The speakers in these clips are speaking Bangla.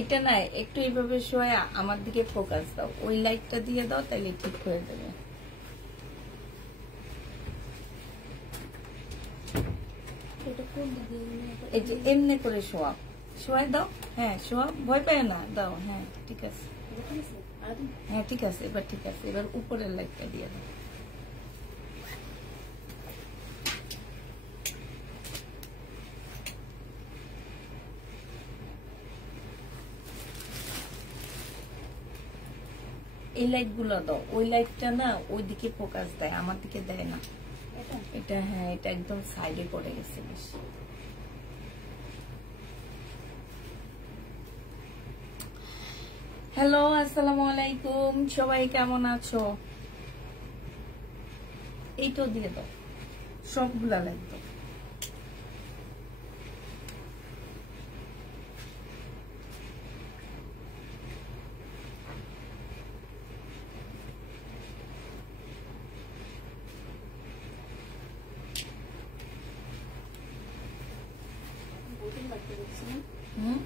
এটা না একটু এইভাবে শোয়া আমার দিকে ফোকাস দাও, ওই লাইটটা দিয়ে দাও, তাহলে ঠিক হয়ে যাবে। এই যে এমনি করে শোয়া, শোয়াই দাও। হ্যাঁ শোয়া, ভয় পায় না, দাও। হ্যাঁ ঠিক আছে, হ্যাঁ ঠিক আছে, এবার ঠিক আছে। এবার উপরের লাইটটা দিয়ে দাও। এই লাইট গুলো দাও, ওই লাইটটা না ওই দিকে ফোকাস দেয়, আমার দিকে দেয় না। এটা হ্যাঁ, এটা একদম সাইডে পড়ে গেছে বেশি। হ্যালো, আসসালামু আলাইকুম, সবাই কেমন আছো? এইটাও দিয়ে দাও, সবগুলা লাইট দাও। হুম,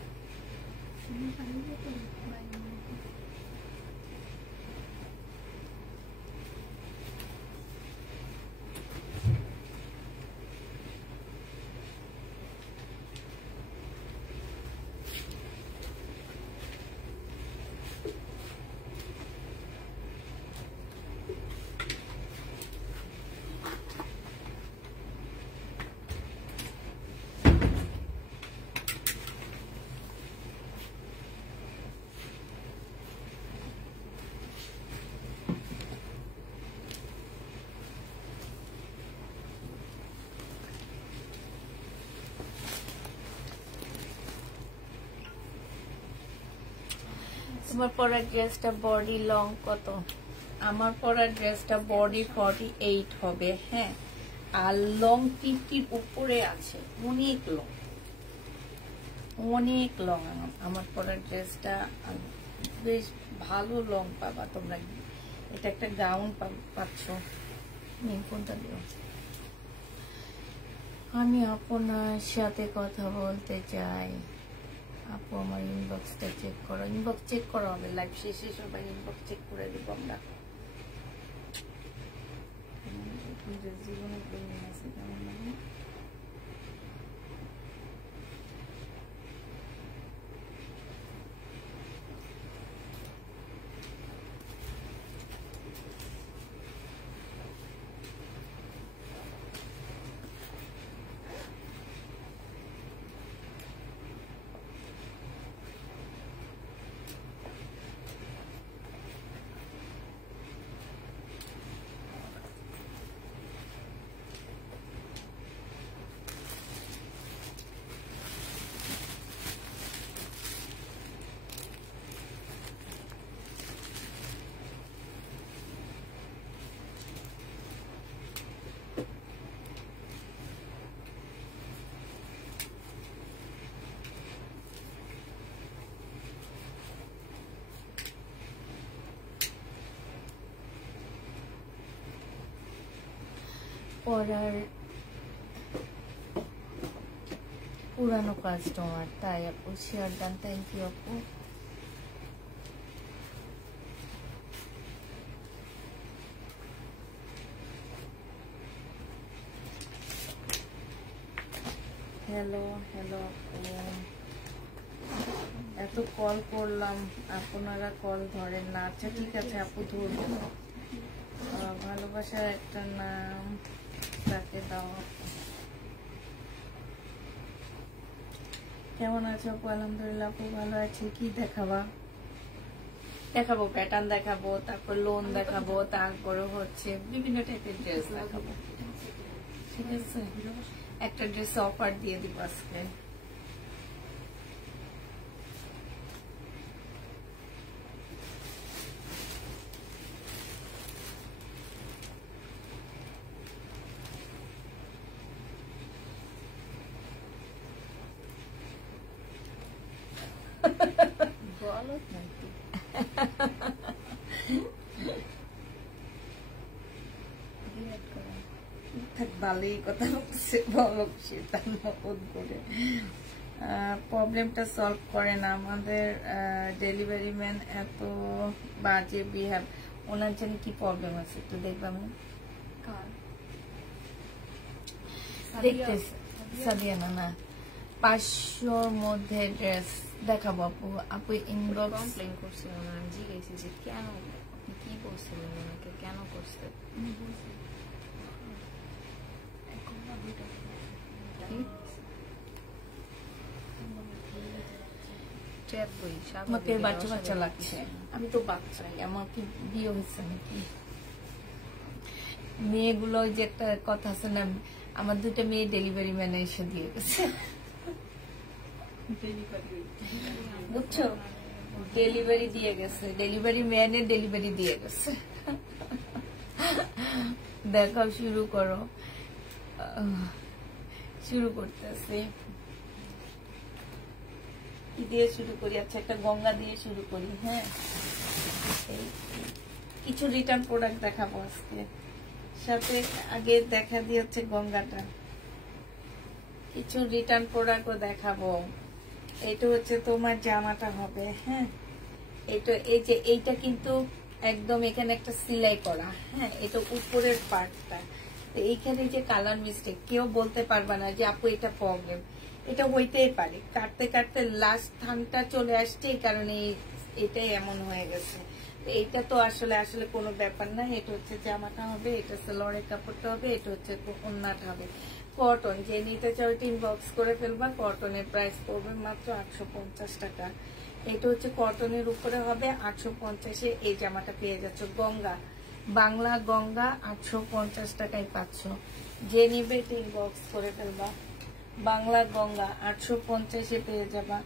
তোমার পরা ড্রেসটা বডি লং কত? আমার পরা ড্রেসটা বডি 48 হবে। হ্যাঁ, আর লং 50-র উপরে আছে, অনেক লং, অনেক লং। আমার পরা ড্রেসটা বেশ ভালো লং পাবা তোমরা। এটা একটা গাউন পাচ্ছ। কোনটা দিও? আমি আপনার সাথে কথা বলতে চাই। আপু আমার ইনবক্সটা চেক করো। ইনবক্স চেক করা হবে লাইভ শেষে, সবাই ইনবক্স চেক করে দেবো আমরা। জীবনে আছে কেমন লাগে? পড়ার পুরানো কাস্টমার, তাই আপু শেয়ার ডান, থ্যাংক ইউ আপু। হ্যালো হ্যালো আপু, এত কল করলাম আপনারা কল ধরেন না। আচ্ছা ঠিক আছে আপু, ধরবো। ভালোবাসার একটা নাম তাকে দাও। কেমন আছো আপু? আলহামদুলিল্লাহ আপু ভালো আছি। কি দেখাবা? দেখাবো প্যাটার্ন দেখাবো, তারপর লোন দেখাবো, তারপরে হচ্ছে বিভিন্ন টাইপের ড্রেস দেখাবো। ঠিক আছে, একটা ড্রেস অফার দিয়ে দিব আজকে। ভালোই কথা বলছে, বলো সেটা নকল করে। প্রবলেমটা সলভ করে না আমাদের ডেলিভারি ম্যান, এত বাজে বিহেভ। ওনার জন্য কি প্রবলেম আছে একটু দেখবা আমি দেখতেছি। সাদিয়া না 500-র মধ্যে ড্রেস দেখাবো আপু। আপু ইনবক্স কমপ্লেইন করছে, ওনার জিজ্ঞেস যে কেন আপনি কি বলছিলেন ওনাকে, কেন করছে আমাকে বাচ্চা বাচ্চা লাগছে। আমি তো বাচ্চাই, আমার কি বিয়ে হয়েছে নাকি? মেয়েগুলো যে একটা কথা আছে না, আমার 2টা মেয়ে ডেলিভারি ম্যানে এসে দিয়ে গেছে, বুঝছো? ডেলিভারি দিয়ে গেছে, ডেলিভারি ম্যানে ডেলিভারি দিয়ে গেছে। দেখাও শুরু করো, শুরু করতেছি। কি দিয়ে শুরু করি? আচ্ছা, একটা গঙ্গা দিয়ে শুরু করি। হ্যাঁ, কিছু রিটার্ন প্রোডাক্ট দেখাবো আজকে, সাথে আগে দেখা দিয়ে হচ্ছে গঙ্গাটা, কিছু রিটার্ন প্রোডাক্টও দেখাবো। এটা হচ্ছে তোমার জামাটা হবে। হ্যাঁ, এটা এই যে এইটা কিন্তু একদম এখানে একটা সেলাই করা। হ্যাঁ, এটা উপরের পার্টটা, এইখানে যে কালার মিস্টেক, কেউ বলতে পারবে না যে আপু এটা প্রবলেম। এটা হইতেই পারে, কাটতে কাটতে লাস্ট থানটা চলে আসছে, এই কারণে এটাই এমন হয়ে গেছে। এইটা তো আসলে আসলে কোনো ব্যাপার না। এটা হচ্ছে জামাটা হবে, এটা সেলোয়ারের কাপড়টা হবে, এটা হচ্ছে ওড়নাটা হবে কটন। যে নিতে চাও এটা ইনবক্স করে ফেলবা। কটনের প্রাইস পড়বে মাত্র 850 টাকা। এটা হচ্ছে কটনের উপরে হবে 850-এ এই জামাটা পেয়ে যাচ্ছ। গঙ্গা, বাংলা গঙ্গা 850 টাকায় পাচ্ছ। যে নিবে এটা ইনবক্স করে ফেলবা। বাংলা গঙ্গা 850-এ পেয়ে যাবা।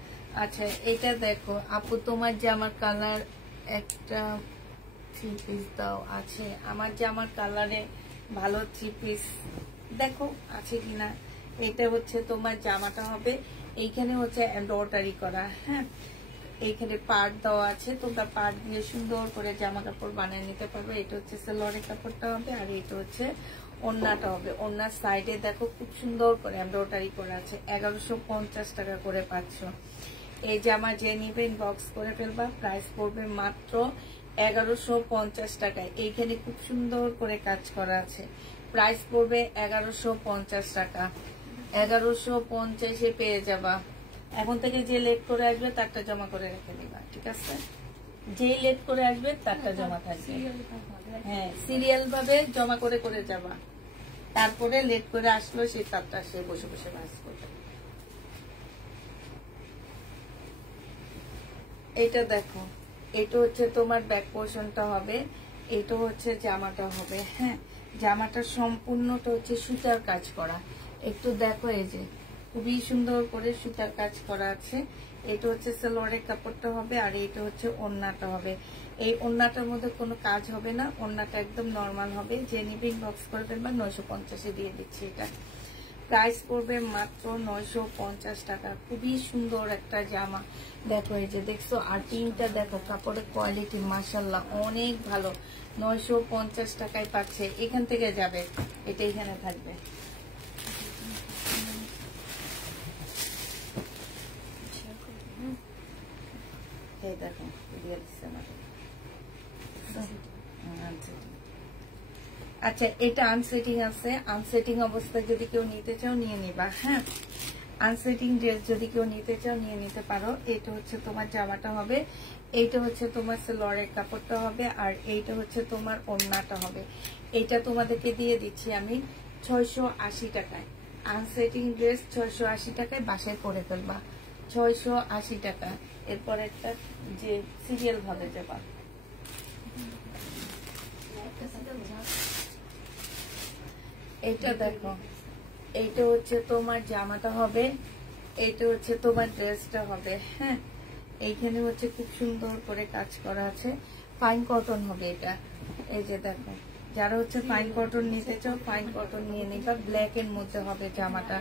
আচ্ছা, এটা দেখো আপু, তোমার জামার কালার একটা 3 পিস দাও। আছে আমার জামার কালারে ভালো 3 পিস দেখো আছে কিনা। এটা হচ্ছে তোমার জামাটা হবে, এইখানে হচ্ছে এমব্রয়ডারি করা। হ্যাঁ, এইখানে পাড় দেওয়া আছে, তোমরা পাড় দিয়ে সুন্দর করে জামা কাপড় বানিয়ে নিতে পারবে। এটা হচ্ছে সেলোয়ারের কাপড়টা হবে, আর এটা হচ্ছে ওড়নাটা হবে। ওড়নার সাইডে দেখো খুব সুন্দর করে এমব্রয়ডারি করা আছে। 1150 টাকা করে পাচ্ছ। এই জামা যে নিবে ইনবক্স করে ফেলবা। প্রাইস পড়বে মাত্র 1150 টাকায়। এইখানে খুব সুন্দর করে কাজ করা আছে। প্রাইস পড়বে 1150 টাকা। 1150-এ পেয়ে যাবা। এখন থেকে যে লেট করে আসবে তারটা জমা করে রেখে দিবা, ঠিক আছে? যেই লেট করে আসবে তারটা জমা থাকবে। হ্যাঁ, সিরিয়াল ভাবে জমা করে করে যাবা। তারপরে লেট করে আসলো সেই তারটা সে বসে বসে বাস করবে। এটা দেখো, এটা হচ্ছে তোমার ব্যাক পোর্শনটা হবে, এটা হচ্ছে জামাটা হবে। হ্যাঁ, জামাটা সম্পূর্ণটা হচ্ছে সুতার কাজ করা। একটু দেখো, এই যে খুবই সুন্দর করে সুতার কাজ করা আছে। এটা হচ্ছে সালোয়ারের কাপড়টা হবে, আর এটা হচ্ছে ওড়নাটা হবে। এই ওড়নাটার মধ্যে কোনো কাজ হবে না, ওড়নাটা একদম নরমাল হবে। যে নিবে ইনবক্স করে ফেলবা। 950-এ দিয়ে দিচ্ছি। এটা প্রাইস পড়বে মাত্র 950 টাকা। খুবই সুন্দর একটা জামা। দেখো, এই যে দেখছো, আর পিনটা দেখো, কাপড়ের কোয়ালিটি মাশাআল্লাহ অনেক ভালো। 950 টাকায় পাচ্ছে। এখান থেকে যাবে, এটা এখানে থাকবে। এই দেখো, আচ্ছা, এটা আনসেটিং আছে। আনসেটিং অবস্থায় যদি কেউ নিতে চাও নিয়ে নিবা। হ্যাঁ, আনসেটিং ড্রেস যদি কেউ নিতে চাও নিয়ে নিতে পারো। এটা হচ্ছে তোমার জামাটা হবে, এইটা হচ্ছে তোমার সেলোয়ারের কাপড়টা হবে, আর এইটা হচ্ছে তোমার ওড়নাটা হবে। এইটা তোমাদেরকে দিয়ে দিচ্ছি আমি 680 টাকায়। আনসেটিং ড্রেস 680 টাকায় বাসায় করে ফেলবা। 680 টাকা। এরপর একটা যে সিরিয়াল ভাবে যাবা। এইটা দেখো, এইটা হচ্ছে তোমার জামাটা হবে, এইটা হচ্ছে তোমার ড্রেসটা হবে। হ্যাঁ, এইখানে হচ্ছে খুব সুন্দর করে কাজ করা আছে। ফাইন কটন হবে এটা। এই যে দেখো, যারা হচ্ছে ফাইন কটন নিতে চাও ফাইন কটন নিয়ে নিবা। ব্ল্যাক এর মধ্যে হবে জামাটা।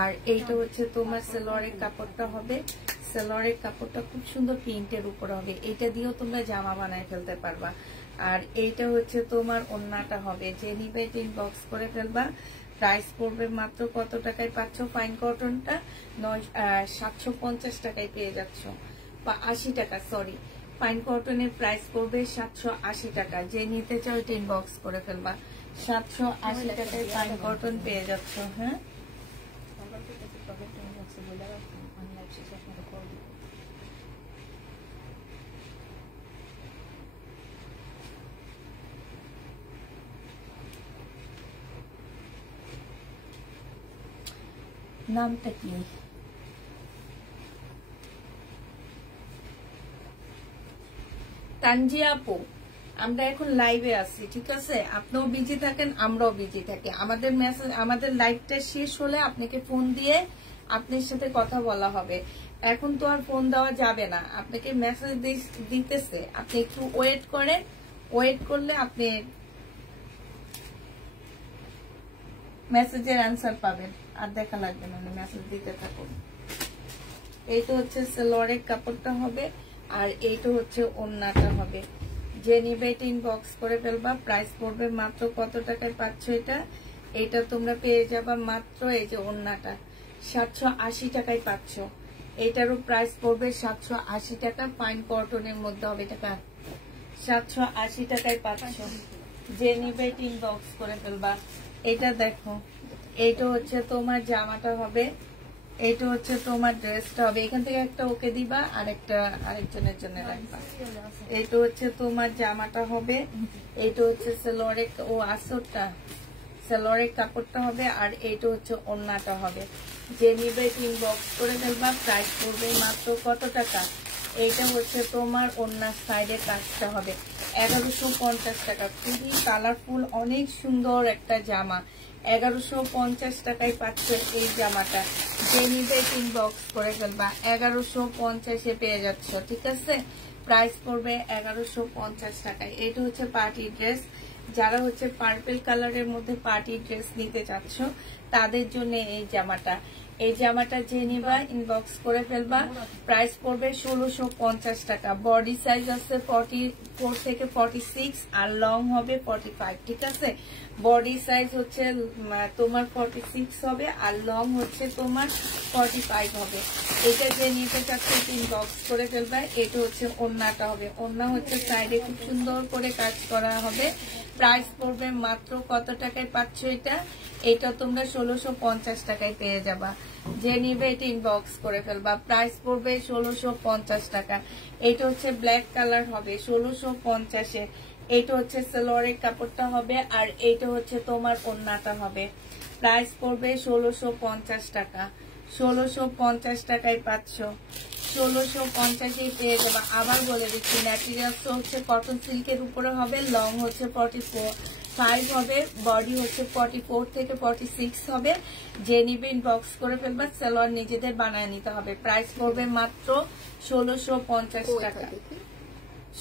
আর এইটা হচ্ছে তোমার সেলোয়ারের কাপড়টা হবে, সেলোয়ারের কাপড়টা খুব সুন্দর প্রিন্টের উপরে হবে। এটা দিয়েও তোমরা জামা বানায় ফেলতে পারবা। আর এইটা হচ্ছে তোমার ওড়নাটা হবে। যে নিবে ইনবক্স করে ফেলবা। প্রাইস পড়বে মাত্র কত টাকায় পাচ্ছ? ফাইন কটনটা 750 টাকায় পেয়ে যাচ্ছ, বা 80 টাকা, সরি। ফাইন কটনের প্রাইস পড়বে 780 টাকা। যে নিতে চাও এটা ইনবক্স করে ফেলবা। 780 টাকায় ফাইন কটন পেয়ে যাচ্ছ। হ্যাঁ, নামটা কি? তানজিয়া আপু, আমরা এখন লাইভে আছি, ঠিক আছে? আপনিও বিজি থাকেন, আমরাও বিজি থাকি। আমাদের মেসেজ, আমাদের লাইভটা শেষ হলে আপনাকে ফোন দিয়ে আপনার সাথে কথা বলা হবে। এখন তো আর ফোন দেওয়া যাবে না, আপনাকে মেসেজ দিতেছে, আপনি একটু ওয়েট করেন। ওয়েট করলে আপনি মেসেজের অ্যান্সার পাবেন, আর দেখা লাগবে না, মেসেজ দিতে থাকুন। এই তো হচ্ছে সালোয়ারের কাপড়টা হবে, আর এইটা হচ্ছে ওড়নাটা হবে। যে নিবে এটা ইনবক্স করে ফেলবা। প্রাইস পড়বে মাত্র কত টাকায় পাচ্ছ এটা? এটা তোমরা পেয়ে যাবা মাত্র, এই যে ওড়নাটা 780 টাকায় পাচ্ছ। এটারও প্রাইস পড়বে 780 টাকা। ফাইন কটনের মধ্যে হবে, টাকা 780 টাকায় পাচ্ছ। যে নিবে এটা ইনবক্স করে ফেলবা। এটা দেখো, এইটা হচ্ছে তোমার জামাটা হবে, এইটা হচ্ছে তোমার ড্রেসটা হবে। এখান থেকে একটা ওকে দিবা, আর একটা আরেকজনের জন্য রাখবা। এইটা হচ্ছে তোমার জামাটা হবে, এইটা হচ্ছে সালোয়ারের আসরটা, সালোয়ারের কাপড়টা হবে, আর এইটা হচ্ছে ওড়নাটা হবে। যে নিবে ইনবক্স করে ফেলবা। প্রাইস পড়বে মাত্র কত টাকা? এইটা হচ্ছে তোমার ওড়নার সাইডের কাজটা হবে 1150 টাকা। খুবই কালারফুল, অনেক সুন্দর একটা জামা। 1150 টাকায় পাচ্ছ এই জামাটা। যে নিবে ইনবক্স করে ফেলবা। 1150-এ পেয়ে যাচ্ছ, ঠিক আছে? প্রাইস পড়বে 1150 টাকায়। এটা হচ্ছে পার্টি ড্রেস। যারা হচ্ছে পার্পল কালারের মধ্যে পার্টি ড্রেস নিতে চাচ্ছ তাদের জন্য এই জামাটা। এই জামাটা যে নিবা ইনবক্স করে ফেলবা। প্রাইস পড়বে 1650 টাকা। বডি সাইজ আছে 44 থেকে 46, আর লং হবে 45, ঠিক আছে? বডি সাইজ হচ্ছে তোমার 46 হবে, আর লং হচ্ছে তোমার 45 হবে। এটা যে নিতে চাচ্ছে ইনবক্স করে ফেলবা। এটা হচ্ছে ওড়নাটা হবে। ওড়না হচ্ছে সাইডে খুব সুন্দর করে কাজ করা হবে। প্রাইস পড়বে মাত্র কত টাকায় পাচ্ছ এটা? এটা তোমরা 1650 টাকায় পেয়ে যাবা। যে নিবে এটা ইনবক্স করে ফেলবা। প্রাইস পড়বে 1650 টাকা। এটা হচ্ছে ব্ল্যাক কালার হবে 1650-এ। এইটা হচ্ছে সালোয়ারের কাপড়টা হবে, আর এইটা হচ্ছে তোমার ওড়নাটা হবে। প্রাইস পড়বে 1650 টাকা। 1650 টাকায় পাচ্ছ। 1650-এই পেয়ে যাবা। আবার বলে দিচ্ছি, ম্যাটেরিয়ালস হচ্ছে কটন সিল্কের উপরে হবে। লং হচ্ছে 45 হবে, বডি হচ্ছে 44 থেকে 46 হবে। যে নিবে ইনবক্স করে ফেলবা। সালোয়ার নিজেদের বানায় নিতে হবে। প্রাইস পড়বে মাত্র 1650 টাকা।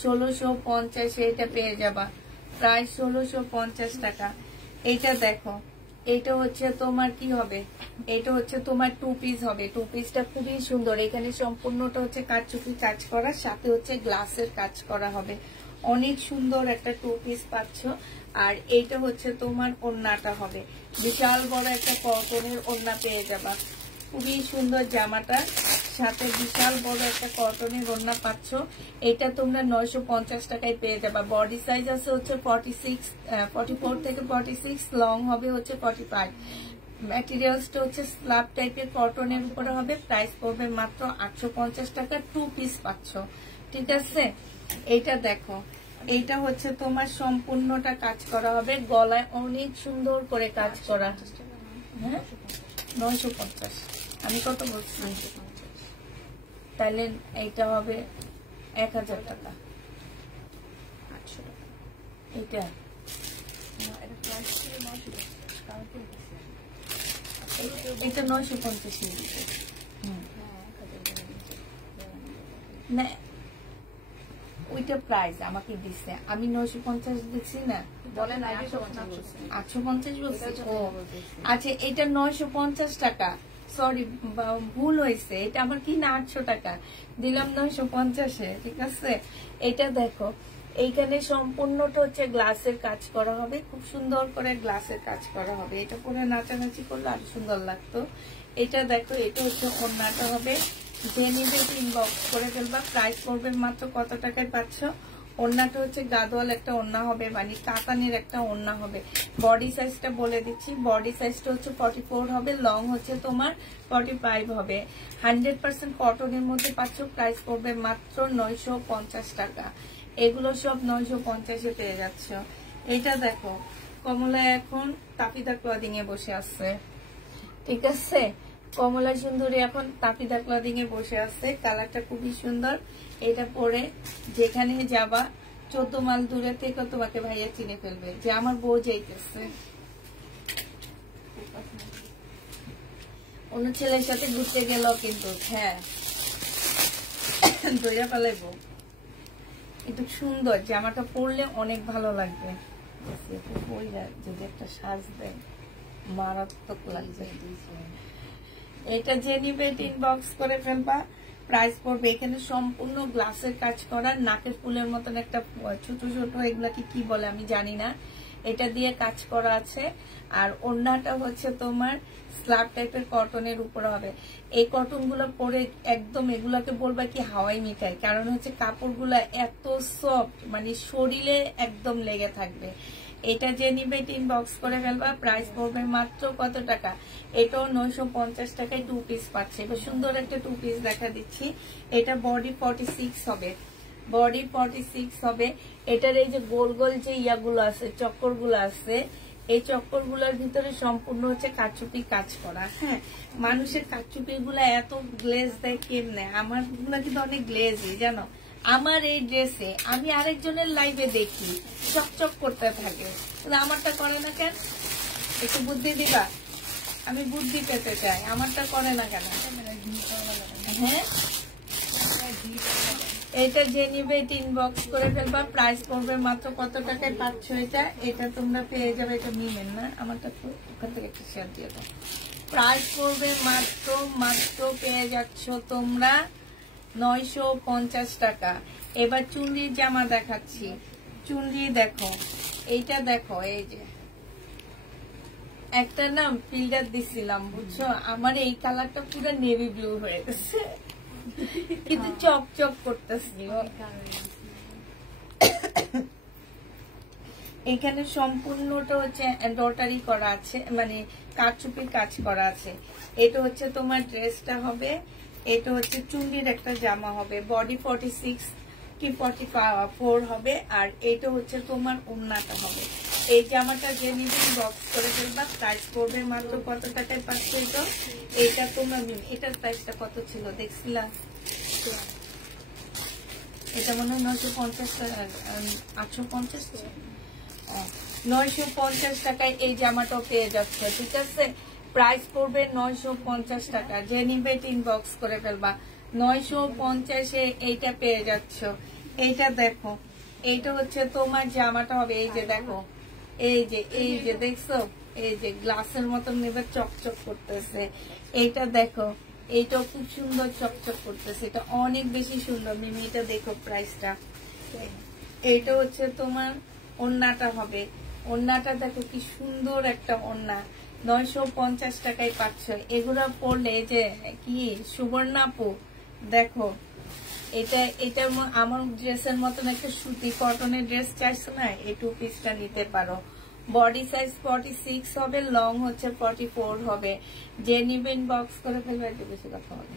1650-এ এটা পেয়ে যাবা। প্রাইস 1650 টাকা। এইটা দেখো, এটা হচ্ছে তোমার কি হবে? এটা হচ্ছে তোমার 2 পিস হবে। 2 পিসটা খুবই সুন্দর। এখানে সম্পূর্ণটা হচ্ছে কারচুপি কাজ করা, সাথে হচ্ছে গ্লাসের কাজ করা হবে। অনেক সুন্দর একটা 2 পিস পাচ্ছ। আর এইটা হচ্ছে তোমার ওড়নাটা হবে। বিশাল বড় একটা কটনের ওড়না পেয়ে যাবা। খুবই সুন্দর জামাটা, সাথে বিশাল বড় একটা কটনের ওড়না পাচ্ছ। এটা তোমরা 950 টাকায় পেয়ে যাবা। বডি সাইজ আছে হচ্ছে 44 থেকে 46, লং হবে হচ্ছে 45। ম্যাটেরিয়ালসটা হচ্ছে স্ল্যাব টাইপের কটনের উপরে হবে। প্রাইস পড়বে মাত্র 850 টাকা। 2 পিস পাচ্ছ, ঠিক আছে? এইটা দেখো, এইটা হচ্ছে তোমার সম্পূর্ণটা কাজ করা হবে। গলায় অনেক সুন্দর করে কাজ করা। হ্যাঁ, 950। আমি কত বলছি? তাহলে এইটা হবে 1000 টাকা। 800 টাকা। এইটা এটা 950 দিচ্ছে না, ওইটা প্রাইস আমাকে দিচ্ছে। আমি 950 দিচ্ছি না, বলেন 850 বলছি। ও আচ্ছা, এটা 950 টাকা। সরি, ভুল হয়েছে। এটা আমার কি না 800 টাকা দিলাম 950-এ, ঠিক আছে? এটা দেখো, এইখানে সম্পূর্ণটা হচ্ছে গ্লাসের কাজ করা হবে, খুব সুন্দর করে গ্লাসের কাজ করা হবে। এটা পরে নাচানাচি করলে আরো সুন্দর লাগতো। এটা দেখো, এটা হচ্ছে ওড়নাটা হবে। যে নিবে ইনবক্স করে ফেলবা। প্রাইস পড়বে মাত্র কত টাকায় পাচ্ছ? ওড়নাটা হচ্ছে গাদোয়াল একটা ওড়না হবে, মানে কাতানের একটা ওড়না হবে। বডি সাইজটা বলে দিচ্ছি, বডি সাইজটা হচ্ছে 44 হবে, লং হচ্ছে তোমার 45 হবে। 100% কটনের মধ্যে পাচ্ছ। প্রাইস পড়বে মাত্র 950 টাকা। এগুলো সব 950-এ পেয়ে যাচ্ছ। এটা দেখো, কমলা এখন তাপিদা ক্লদিং এ বসে আছে, ঠিক আছে? কমলা সুন্দরী এখন তাপিদা ক্লদিং এ বসে আছে। কালারটা খুবই সুন্দর। এটা পরে যেখানে যাবা 14 মাইল দূরে থেকে তোমাকে ভাইয়া চিনে ফেলবে যে আমার বউ যাইতেছে। অন্য ছেলের সাথে ঘুরতে গেল কিন্তু হ্যাঁ দইরা পালাইব। কিন্তু সুন্দর, জামাটা পরলে অনেক ভালো লাগবে। যদি একটা সাজ দেয় মারাত্মক লাগবে। এটা যে নিবে ইনবক্স করে ফেলবা। প্রাইস পড়বে, এখানে সম্পূর্ণ গ্লাসের কাজ করা, নাকের ফুলের মতন একটা ছোট ছোট, এগুলাকে কি বলে আমি জানি না, এটা দিয়ে কাজ করা আছে। আর ওড়নাটা হচ্ছে তোমার স্ল্যাব টাইপের কটনের উপরে হবে। এই কটন গুলো পরে একদম এগুলাকে বলবা কি হাওয়াই মিঠাই, কারণ হচ্ছে কাপড়গুলা এত সফট, মানে শরীরে একদম লেগে থাকবে। এটা যে নিবে ইনবক্স করে ফেলবা। প্রাইস পড়বে মাত্র কত টাকা? এটাও 950 টাকায় 2 পিস পাচ্ছে। এবার সুন্দর একটা 2 পিস দেখা দিচ্ছি। এটা বডি 46 হবে, বডি 46 হবে। এটার এই যে গোল গোল যে ইয়াগুলো আছে, চক্করগুলো আছে, এই চক্করগুলোর ভিতরে সম্পূর্ণ হচ্ছে কারচুপি কাজ করা। হ্যাঁ, মানুষের কারচুপি গুলা এত গ্লেজ দেয় কেমনে? আমার গুলা কিন্তু অনেক গ্লেজই, জানো। আমার এই ড্রেসে আমি আরেকজনের লাইভে দেখি চকচক করতে থাকে, আমারটা করে না কেন? একটু বুদ্ধি দিবা, আমি বুদ্ধি পেতে চাই। আমারটা করে না কেন? হ্যাঁ, এটা যে নিবে ইনবক্স করে ফেলবা। প্রাইস পড়বে মাত্র কত টাকায় পাচ্ছ এটা? এটা তোমরা পেয়ে যাবে, এটা নিবেন না, আমারটা ওখান থেকে একটা শেয়ার দিয়ে দাও। প্রাইস পড়বে মাত্র পেয়ে যাচ্ছ তোমরা 950 টাকা। এবার চুনরির জামা দেখাচ্ছি। চুনরি দেখো, এইটা দেখো, এই যে একটা নাম ফিল্টার দিছিলাম, বুঝছো? আমার এই কালারটা পুরো নেভি ব্লু হয়ে গেছে, কিন্তু চকচক করতেছিল। এখানে সম্পূর্ণটা হচ্ছে এমব্রয়ডারি করা আছে, মানে কারচুপির কাজ করা আছে। এটা হচ্ছে তোমার ড্রেসটা হবে। এটা হচ্ছে চুন্ডির একটা জামা হবে, বডি 46 কি 44 হবে। আর এটা হচ্ছে তোমার ওড়নাটা হবে। এই জামাটা যে নিবেন বক্স করে ফেলবা। প্রাইস পড়বে মাত্র কত টাকায় পাচ্ছ এটা? এটা তোমরা এটার প্রাইসটা কত ছিল দেখছিলা? এটা মনে হয় 950 টাকা, 850, 950 টাকায় এই জামাটাও পেয়ে যাচ্ছে, ঠিক আছে? প্রাইস পড়বে 950 টাকা। যে নিবে ইনবক্স করে ফেলবা। 950-এ এইটা পেয়ে যাচ্ছ। এইটা দেখো, এইটা হচ্ছে তোমার জামাটা হবে। এই যে দেখো, এই যে দেখছো, এই যে গ্লাসের মতন নেবে, চকচক করতেছে। এইটা দেখো, এইটাও খুব সুন্দর চকচক করতেছে, এটা অনেক বেশি সুন্দর। মিমি এটা দেখো প্রাইসটা। এইটা হচ্ছে তোমার ওড়নাটা হবে। ওড়নাটা দেখো কি সুন্দর একটা ওড়না, 950 টাকায় পাচ্ছ। এগুলো পড়লে যে কি সুবর্ণাপু দেখো, এটা আমার ড্রেসের মতন একটা সুতি কটনের ড্রেস চাইছো না, এই 2 পিসটা নিতে পারো। বডি সাইজ 46 হবে, লং হচ্ছে 44 হবে। যে নিবেন বক্স করে ফেলবে, একটু বেশি কথা হবে।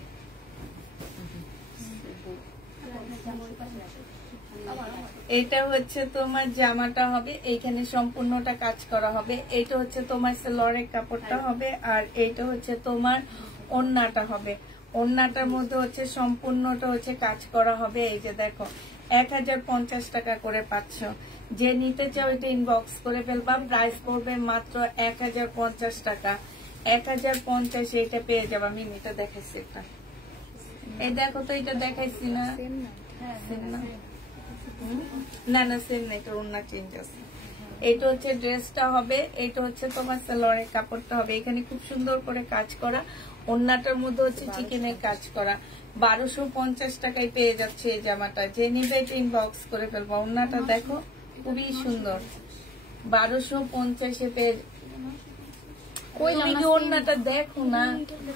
এটা হচ্ছে তোমার জামাটা হবে, এইখানে সম্পূর্ণটা কাজ করা হবে। এটা হচ্ছে তোমার সেলরের কাপড়টা হবে, আর এইটা হচ্ছে তোমার ওড়নাটা হবে। ওড়নাটার মধ্যে হচ্ছে সম্পূর্ণটা হচ্ছে কাজ করা হবে। এই যে দেখো, 1050 টাকা করে পাচ্ছ। যে নিতে চাও এটা ইনবক্স করে ফেলবা। প্রাইস পড়বে মাত্র 1050 টাকা। 1050 এটা পেয়ে যাবা। আমি এটা দেখাইছি, এটা এই দেখো তো, এটা দেখাইছি না? না না, সেম না, এটা ওড়না চেঞ্জ আছে। এটা হচ্ছে ড্রেসটা হবে, এটা হচ্ছে তোমার সালোয়ারের কাপড়টা হবে। এখানে খুব সুন্দর করে কাজ করা। ওন্নাটার মধ্যে হচ্ছে চিকেনের কাজ করা। 1250 টাকায় পেয়ে যাচ্ছে এই জামাটা। যে নিবে ইনবক্স করে ফেলবো। ওন্নাটা দেখো খুবই সুন্দর। 1250-এ পেয়ে। তুমি কি ওন্নাটা দেখো না?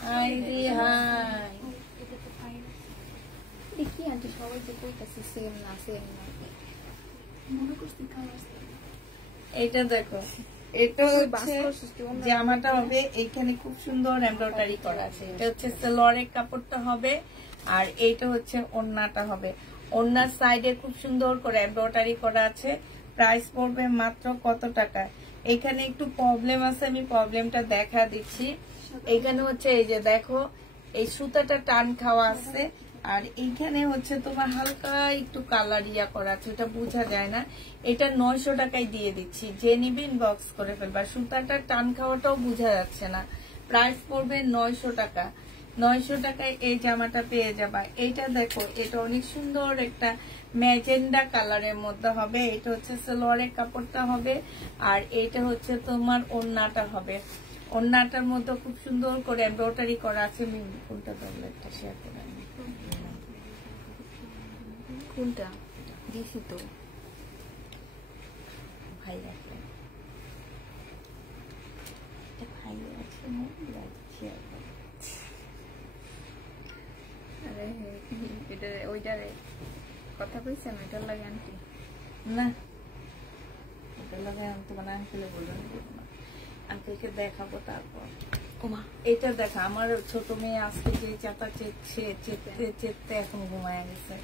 হাই রে হাই, দেখি আন্টি সবাই যে কইতাছে সেম না সেম না, মনে করছি কালার। এটা দেখো, এটা হচ্ছে জামাটা হবে, এইখানে খুব সুন্দর এমব্রয়ডারি করা আছে। এটা হচ্ছে সালোয়ারের কাপড়টা হবে, আর এইটা হচ্ছে ওড়নাটা হবে। ওড়নার সাইডে খুব সুন্দর করে এমব্রয়ডারি করা আছে। প্রাইস পড়বে মাত্র কত টাকা? এখানে একটু প্রবলেম আছে, আমি প্রবলেমটা দেখা দিচ্ছি। এখানে হচ্ছে এই যে দেখো, এই সুতাটা টান খাওয়া আছে, আর এইখানে হচ্ছে তোমার হালকা একটু কালার ইয়া করা আছে, ওটা বোঝা যায় না। এটা 900 টাকায় দিয়ে দিচ্ছি। যে নিবে ইনবক্স করে ফেলবা। সুতাটা টান খাওয়াটাও বোঝা যাচ্ছে না। প্রাইস পড়বে 900 টাকা। 900 টাকায় এই জামাটা পেয়ে যাবা। এইটা দেখো, এটা অনেক সুন্দর একটা ম্যাজেন্ডা কালারের মধ্যে হবে। এটা হচ্ছে সালোয়ারের কাপড়টা হবে, আর এইটা হচ্ছে তোমার ওড়নাটা হবে। ওড়নাটার মধ্যে খুব সুন্দর করে এমব্রয়ডারি করা আছে। কোনটা ধরলে একটা শেয়ার করে আমি। কোনটা দিছি তো ভাই রাখলেন, ভাই আছে শেয়ার করে। আরে এটা ওইটারে কথা কইছেন ওইটার লাগে আন্টি না, এটা লাগে আমি তোমার আঙ্কেলে বললাম, আঙ্কেলকে দেখাবো তারপর। ওমা এটা দেখা, আমার ছোট মেয়ে আজকে যে চাপা চেতে এখন ঘুমায় গেছে।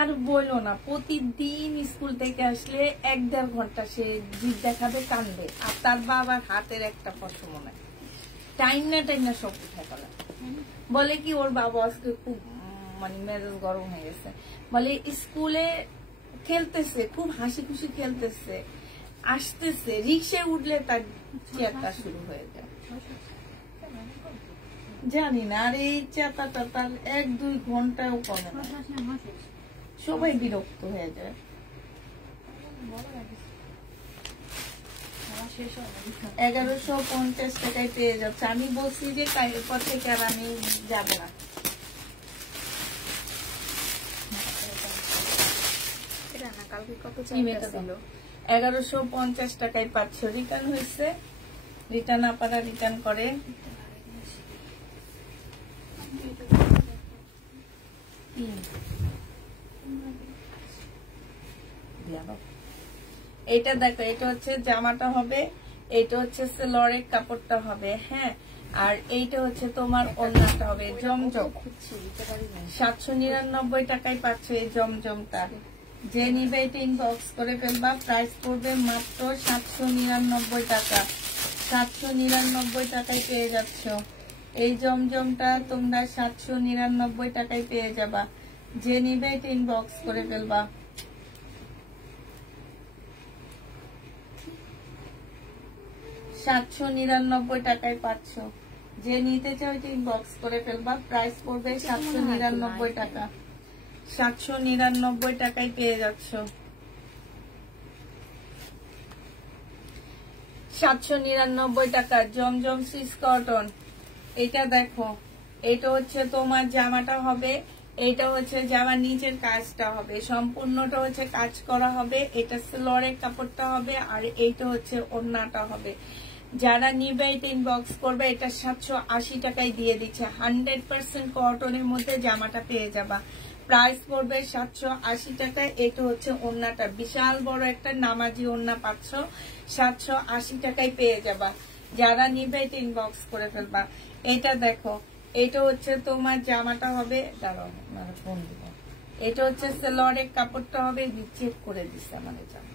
আর বললো না, প্রতিদিন স্কুল থেকে আসলে 1-1.5 ঘন্টা সে জিদ দেখাবে, কানবে, আর তার বাবার হাতের একটা পশম নাই। টাইম না সব উঠে গেল। বলে কি ওর বাবা আজকে খুব মানে মেজাজ গরম হয়ে গেছে। বলে স্কুলে খেলতেছে, খুব হাসি খুশি খেলতেছে, আসতেছে, রিক্সায় উঠলে তার চেয়ারটা শুরু হয়ে যায়। জানি না, আর এই চেতাটা তার 1-2 ঘন্টাও কমে না। সবাই বিরক্ত হয়ে যায়। 1150 টাকায় পেয়ে যাচ্ছে। আমি বলছি যে এরপর থেকে আর আমি যাবো না। এটা না কালকে কত চাইটা ছিল? 1150 টাকায় পাচ্ছ। রিটার্ন হয়েছে, রিটার্ন আপনারা রিটার্ন করে। এটা দেখো, এটা হচ্ছে জামাটা হবে, এটা হচ্ছে সালোয়ারের কাপড়টা হবে, হ্যাঁ, আর এইটা হচ্ছে তোমার ওড়নাটা হবে। জমজম 799 টাকায় পাচ্ছ এই জমজমটা। যে নিবে এটা ইনবক্স করে ফেলবা। প্রাইস পড়বে মাত্র 799 টাকা। 799 টাকায় পেয়ে যাচ্ছ এই জমজমটা। তোমরা 799 টাকায় পেয়ে যাবা। যে নিবে এটা ইনবক্স করে ফেলবা। 799 টাকায় পাচ্ছ। যে নিতে চাও এটা ইনবক্স করে ফেলবা। প্রাইস পড়বে 799 টাকা। 799 টাকায় পেয়ে যাচ্ছ। 799 টাকা জমজম সিস কটন। এটা দেখো, এটা হচ্ছে তোমার জামাটা হবে, এটা হচ্ছে জামার নিচের কাজটা হবে, সম্পূর্ণটা হচ্ছে কাজ করা হবে। এটা সালোয়ারের কাপড়টা হবে, আর এইটা হচ্ছে ওড়নাটা হবে। যারা নিবে এটা ইনবক্স করবে। এটা 780 টাকায় দিয়ে দিচ্ছে। 100% কটনের মধ্যে জামাটা পেয়ে যাবা। প্রাইস পড়বে 780 টাকায়। এটা হচ্ছে ওড়নাটা, বিশাল বড় একটা নামাজি ওড়না পাচ্ছ। 780 টাকায় পেয়ে যাবা। যারা নিবে এটা ইনবক্স করে ফেলবা। এটা দেখো, এটা হচ্ছে তোমার জামাটা হবে, দাঁড়াও মানে ফোন দিব। এটা হচ্ছে সালোয়ারের কাপড়টা হবে, চেক করে দিচ্ছে আমাদের জামা।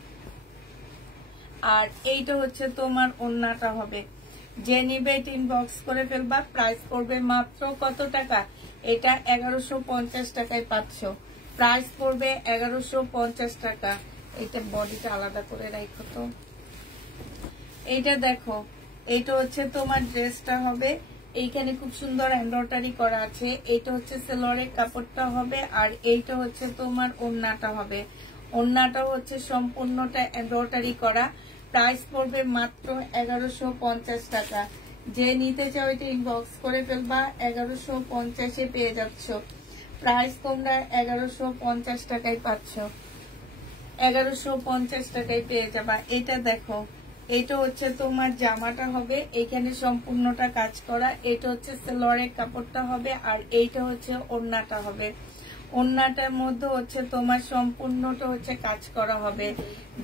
আর এইটা হচ্ছে তোমার ওড়নাটা হবে। যে নিবে এটা ইনবক্স করে ফেলবা। প্রাইস পড়বে মাত্র কত টাকা? এটা 1150 টাকায় পাচ্ছ। প্রাইস পড়বে 1150 টাকা। এটা বডিটা আলাদা করে রাখো তো। এইটা দেখো, এইটা হচ্ছে তোমার ড্রেসটা হবে। এইখানে খুব সুন্দর এমব্রয়ডারি করা আছে। এইটা হচ্ছে সালোয়ারের কাপড়টা হবে, আর এইটা হচ্ছে তোমার ওড়নাটা হবে। ওড়নাটা হচ্ছে সম্পূর্ণটা এমব্রয়ডারি করা। প্রাইস পড়বে মাত্র 1150 টাকা। যে নিতে চাও এটা ইনবক্স করে ফেলবা। 1150 পেয়ে যাচ্ছ। প্রাইস তোমরা 1150 টাকায় পাচ্ছ। 1150 টাকায় পেয়ে যাবা। এটা দেখো, এটা হচ্ছে তোমার জামাটা হবে, এখানে সম্পূর্ণটা কাজ করা। এটা হচ্ছে সেলোয়ারের কাপড়টা হবে, আর এইটা হচ্ছে ওড়নাটা হবে। ওড়নাটার মধ্যে হচ্ছে তোমার সম্পূর্ণটা হচ্ছে কাজ করা হবে।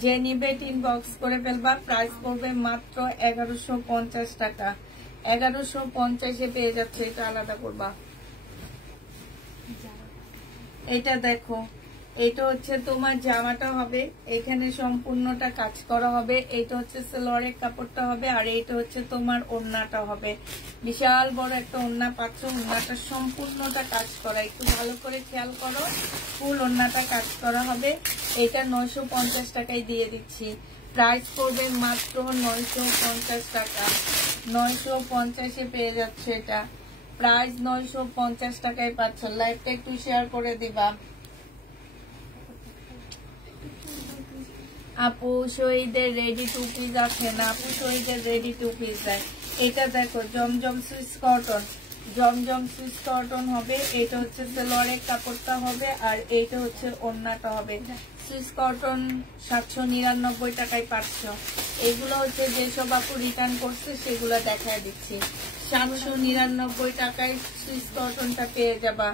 যে নিবে ইনবক্স করে ফেলবা। প্রাইস পড়বে মাত্র 1150 টাকা। 1150 পেয়ে যাচ্ছে। এটা আলাদা করবা। এটা দেখো, এটা হচ্ছে তোমার জামাটা হবে, এখানে সম্পূর্ণটা কাজ করা হবে। এটা হচ্ছে সেলোয়ারের কাপড়টা হবে, আর এটা হচ্ছে তোমার ওড়নাটা হবে। বিশাল বড় একটা ওড়না পাচ্ছ। ওড়নাটা সম্পূর্ণটা কাজ করা, একটু ভালো করে খেয়াল করো। ফুল ওড়নাটা কাজ করা হবে। এটা 950 টাকায় দিয়ে দিচ্ছি। প্রাইস পড়বে মাত্র 950 টাকা। 950 পেয়ে যাচ্ছে এটা। প্রাইস 950 টাকায় পাচ্ছ। লাইভটা একটু শেয়ার করে দিবা। আপু শহীদের রেডি টু পিস আছে না? আপু শহীদের রেডি টু পিস দেয়। এটা দেখো, জমজম সুইস কটন। জমজম সুইস কটন হবে। এটা হচ্ছে সেলোয়ারের কাপড়টা হবে, আর এইটা হচ্ছে ওড়নাটা হবে। সুইস কটন 799 টাকায় পাচ্ছ। এগুলো হচ্ছে যেসব আপু রিটার্ন করছে সেগুলো দেখায় দিচ্ছি। 799 টাকায় সুইস কটনটা পেয়ে যাবা।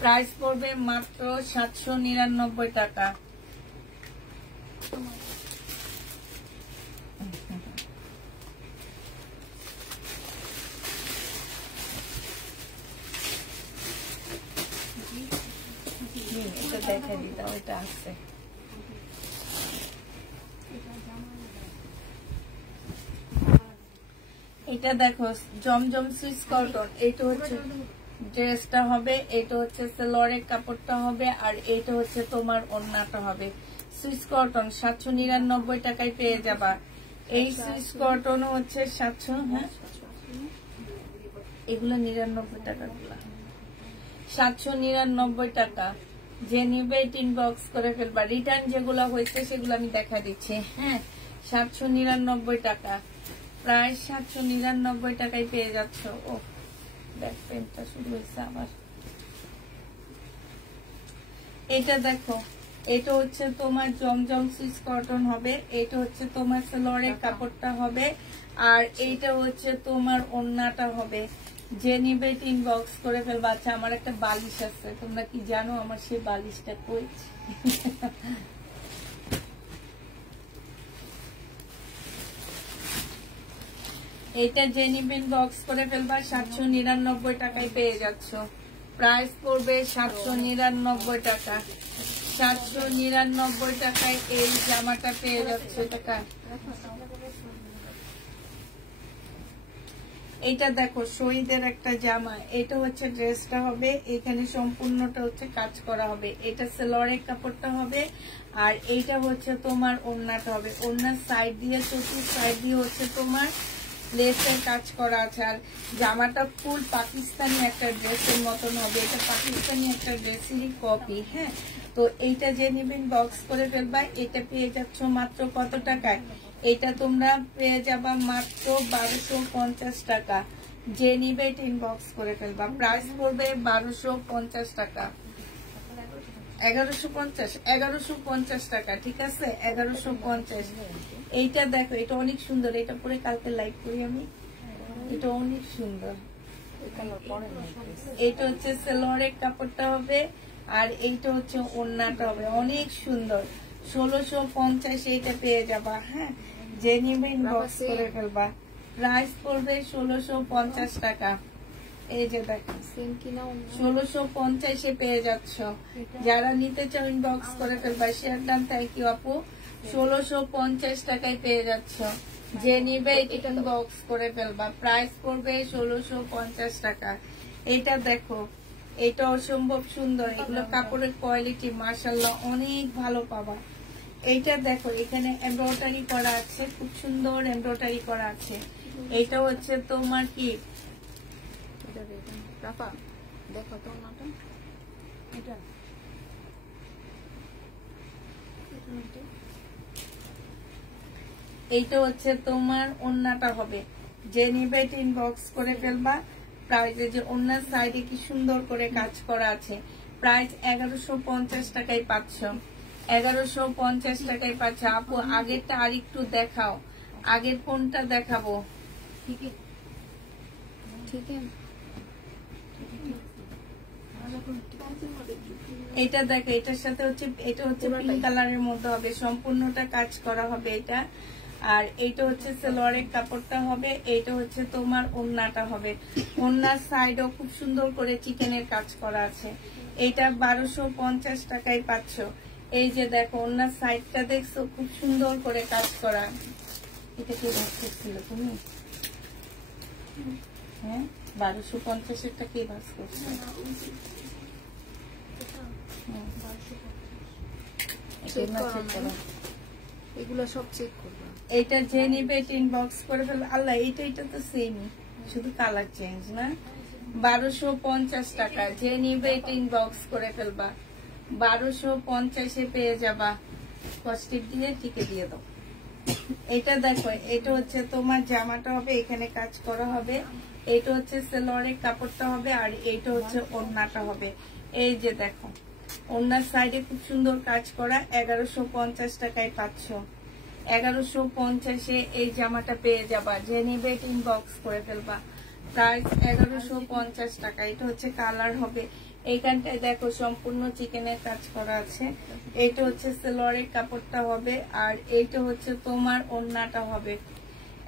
প্রাইস পড়বে মাত্র 799 টাকা। এটা দেখা দিতে, ওইটা আছে। এটা দেখো, জমজম সুইস কটন। এটা হচ্ছে ড্রেসটা হবে, এটা হচ্ছে সেলোয়ারের কাপড়টা হবে, আর এটা হচ্ছে তোমার ওড়নাটা হবে। সুইস কটন 799 টাকায় পেয়ে যাবা। এই সুইস কটন হচ্ছে 700, হ্যাঁ এগুলো 99 টাকা, 799 টাকা। যে নিবে ইনবক্স করে ফেলবা। রিটার্ন যেগুলো হয়েছে সেগুলো আমি দেখা দিচ্ছি। হ্যাঁ, 799 টাকা। প্রায় 799 টাকায় পেয়ে যাচ্ছ। ও ব্যাক পেনটা শুরু হয়েছে আবার। এটা দেখো, এটা হচ্ছে তোমার জমজম সুইস কটন হবে। এটা হচ্ছে তোমার সেলোয়ারের কাপড়টা হবে, আর এইটা হচ্ছে তোমার ওড়নাটা হবে। যে নিবে ইনবক্স করে ফেলবা। আচ্ছা, আমার একটা বালিশ আছে, তোমরা কি জানো আমার সেই বালিশটা কই? এটা যে নিবে ইনবক্স করে ফেলবা। 799 টাকায় পেয়ে যাচ্ছ। প্রাইস পড়বে 799 টাকা। 799 টাকায় এই জামাটা পেয়ে যাচ্ছে। টাকা এটা দেখো, শহীদের একটা জামা। এটা হচ্ছে ড্রেসটা হবে, এখানে সম্পূর্ণটা হচ্ছে কাজ করা হবে। এটা সেলোয়ারের কাপড়টা হবে, আর এইটা হচ্ছে তোমার ওড়নাটা হবে। ওড়নার সাইড দিয়ে, চতুর সাইড দিয়ে হচ্ছে তোমার লেসের কাজ করা আছে। আর জামাটা ফুল পাকিস্তানি একটা ড্রেসের মতন হবে। এটা পাকিস্তানি একটা ড্রেসেরই কপি। হ্যাঁ, তো এইটা যে নিবেন বক্স করে ফেলবা। এটা পেয়ে যাচ্ছ মাত্র কত টাকায়? এটা তোমরা পেয়ে যাবা মাত্র 1250 টাকা। যে নিবে এটা ইনবক্স করে ফেলবা। প্রাইস পড়বে 1250 টাকা। 1150 টাকা, ঠিক আছে? 1150। এইটা দেখো, এটা অনেক সুন্দর। এটা পরে কালকে লাইভ করি আমি। এটা অনেক সুন্দর। এটা হচ্ছে সেলোয়ারের কাপড়টা হবে, আর এইটা হচ্ছে ওড়নাটা হবে। অনেক সুন্দর। 1650 এইটা পেয়ে যাবা। হ্যাঁ, যে নিবে ইনবক্স করে ফেলবা। প্রাইস পড়বে 1650 টাকা। এই যে দেখো, 1650 পেয়ে যাচ্ছ। যারা নিতে চাও ইনবক্স করে ফেলবা। শেয়ার ডান, থ্যাংক ইউ আপু। 1650 টাকায় পেয়ে যাচ্ছ। যে নিবে ইনবক্স করে ফেলবা। প্রাইস পড়বে 1650 টাকা। এটা দেখো, এটা অসম্ভব সুন্দর। এগুলো কাপড়ের কোয়ালিটি মাশাআল্লাহ অনেক ভালো পাবা। এইটা দেখো, এখানে এমব্রয়ডারি করা আছে, খুব সুন্দর এমব্রয়ডারি করা আছে। এটা হচ্ছে তোমার কি, দেখো তো ওড়নাটা। এটা এইটা হচ্ছে তোমার ওড়নাটা হবে। যে নিবে ইনবক্স করে ফেলবা। প্রাইস যে ওনার সাইডে কি সুন্দর করে কাজ করা আছে, প্রাইস 1150 টাকায় পাচ্ছ। 1150 টাকায় পাচ্ছ। আপু আগেরটা আর একটু দেখাও, আগের কোনটা দেখাবো? ठीक है এটা দেখো, এটার সাথে হচ্ছে, এটা হচ্ছে পিঙ্ক কালারের মধ্যে হবে, সম্পূর্ণটা কাজ করা হবে এটা। আর এইটা হচ্ছে সালোয়ারের কাপড়টা হবে, এইটা হচ্ছে তোমার ওড়নাটা হবে। ওড়নার সাইডও খুব সুন্দর করে চিকেনের কাজ করা আছে। এটা 1250 টাকায় পাচ্ছ। এই যে দেখো ওড়নার সাইডটা দেখছো, খুব সুন্দর করে কাজ করা। এটা কি ভাবছিল তুমি? হ্যাঁ, 1250-এরটা কি ভাজ করছো? এগুলো সব চেক করবা। এটা যে নিবে ইনবক্স করে ফেলবে। আল্লাহ, এটা তো সেমই, শুধু কালার চেঞ্জ না। 1250 টাকা যে নিবে ইনবক্স করে ফেলবা। 1250-এ পেয়ে যাবা। কস্টিপ দিয়ে টিকে দিয়ে দাও। এটা দেখো, এটা হচ্ছে তোমার জামাটা হবে, এখানে কাজ করা হবে। এটা হচ্ছে সালোয়ারের কাপড়টা হবে, আর এইটা হচ্ছে ওড়নাটা হবে। এই যে দেখো ওড়নার সাইডে খুব সুন্দর কাজ করা। 1150 টাকায় পাচ্ছ। 1150-এ এই জামাটা পেয়ে যাবা। যে নিবে ইনবক্স করে ফেলবা। প্রাইস 1150 টাকা। এটা হচ্ছে কালার হবে। এইখানটায় দেখো সম্পূর্ণ চিকেনের কাজ করা আছে। এইটা হচ্ছে সালোয়ারের কাপড়টা হবে, আর এইটা হচ্ছে তোমার ওড়নাটা হবে।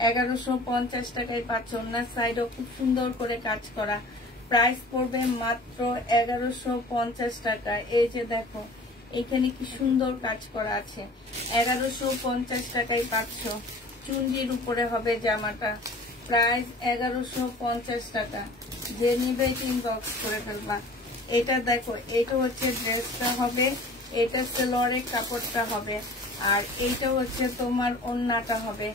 1150 টাকায় পাচ্ছ। ওড়নার সাইডও খুব সুন্দর করে কাজ করা। প্রাইস পড়বে মাত্র 1150 টাকা। এই যে দেখো এখানে কি সুন্দর কাজ করা আছে। 1150 টাকায় পাচ্ছ। চুন্ডির উপরে হবে জামাটা। প্রাইস 1150 টাকা। যে নিবে ইনবক্স করে ফেলবা। এটা দেখো, এটা হচ্ছে ড্রেসটা হবে, এটা সালোয়ারের কাপড়টা হবে, আর এইটা হচ্ছে তোমার ওড়নাটা হবে।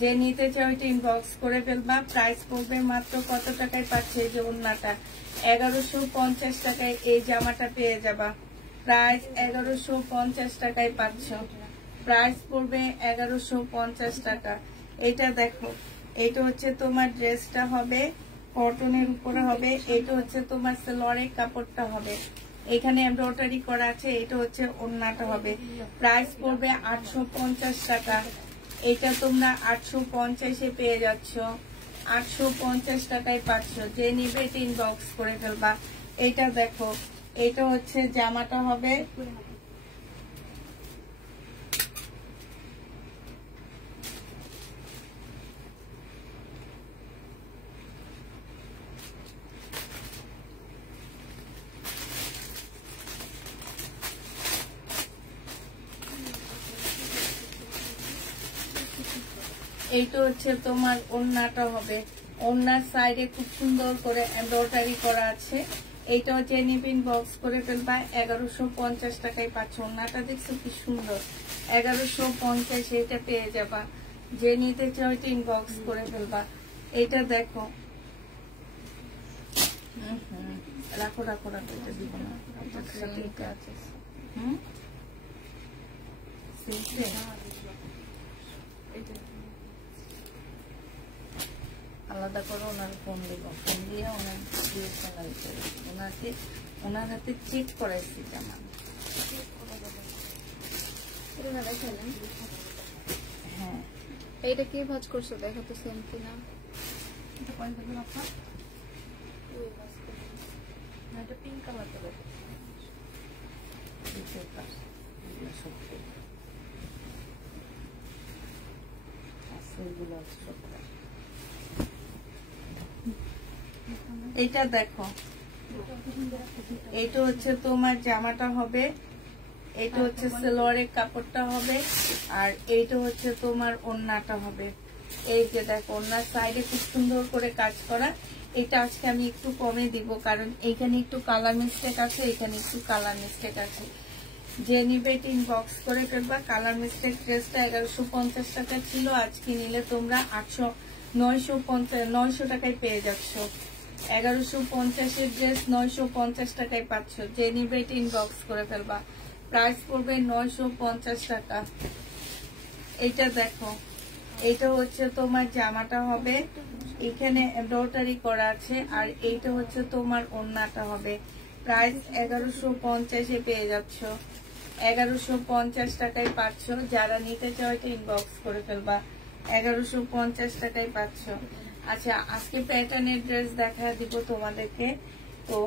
যে নিতে চাও এটা ইনবক্স করে ফেলবা। প্রাইস পড়বে মাত্র কত টাকায় পাচ্ছে? এই যে ওড়নাটা 1150 টাকায় এই জামাটা পেয়ে যাবা। প্রাইস 1150 টাকায় পাচ্ছ। প্রাইস পড়বে 1150 টাকা। এটা দেখো, এটা হচ্ছে তোমার ড্রেসটা হবে, কটনের উপরে হবে। এটা হচ্ছে তোমার সালোয়ারের কাপড়টা হবে, এখানে এমব্রয়ডারি করা আছে। এটা হচ্ছে ওড়নাটা হবে। প্রাইস পড়বে 850 টাকা। এটা তোমরা 850-এ পেয়ে যাচ্ছ। 850 টাকায় পাচ্ছ। যে নিবে ইনবক্স করে ফেলবা। এটা দেখো, এটা হচ্ছে জামাটা হবে। এইটা হচ্ছে তোমার ওড়নাটা হবে। ওড়নার সাইডে খুব সুন্দর করে এমব্রয়ডারি করা আছে। এইটা হচ্ছে নিবিন বক্স করে ফেলবা। 1150 টাকায় পাচ্ছ। ওড়নাটা দেখছো কি সুন্দর। 1150 এটা পেয়ে যাবা। যে নিতে চাও এটা ইনবক্স করে ফেলবা। এইটা দেখো, রাখো রাখো রাখো, এটা দিব না। আলাদা করে ওনার ফোন দিব, ফোন দিয়ে ওনার ওনার হাতে চেক করাইছি জামা। হ্যাঁ, এইটা কি ভাঁজ করছো? দেখো তো সেম কিনা। এটা পিঙ্ক কালার তো দেখো। এইটা দেখো, এইটা হচ্ছে তোমার জামাটা হবে, এইটা হচ্ছে সালোয়ারের কাপড়টা হবে, আর এইটা হচ্ছে তোমার ওড়নাটা হবে। এই যে দেখো ওড়নার সাইডে খুব সুন্দর করে কাজ করা। এটা আজকে আমি একটু কমে দিব, কারণ এইখানে একটু কালার মিস্টেক আছে, এখানে একটু কালার মিস্টেক আছে। যে নিবে ইনবক্স করে ফেলবা। কালার মিস্টেক ড্রেসটা 1150 টাকা ছিল, আজকে নিলে তোমরা 950 টাকায় পেয়ে যাচ্ছ। 1150-এর ড্রেস 950 টাকায় পাচ্ছ। যে নিবে ইনবক্স করে ফেলবা। প্রাইস পড়বে 950 টাকা। এইটা দেখো, এইটা হচ্ছে তোমার জামাটা হবে, এখানে এমব্রয়ডারি করা আছে। আর এইটা হচ্ছে তোমার ওড়নাটা হবে। প্রাইস 1150 পেয়ে যাচ্ছ, 1150 টাকায় পাচ্ছ। যারা নিতে চাও এটা ইনবক্স করে ফেলবা, 1150 টাকায় পাচ্ছ। আচ্ছা, আজকে প্যাটার্নের ড্রেস দেখা দিব তোমাদেরকে। তো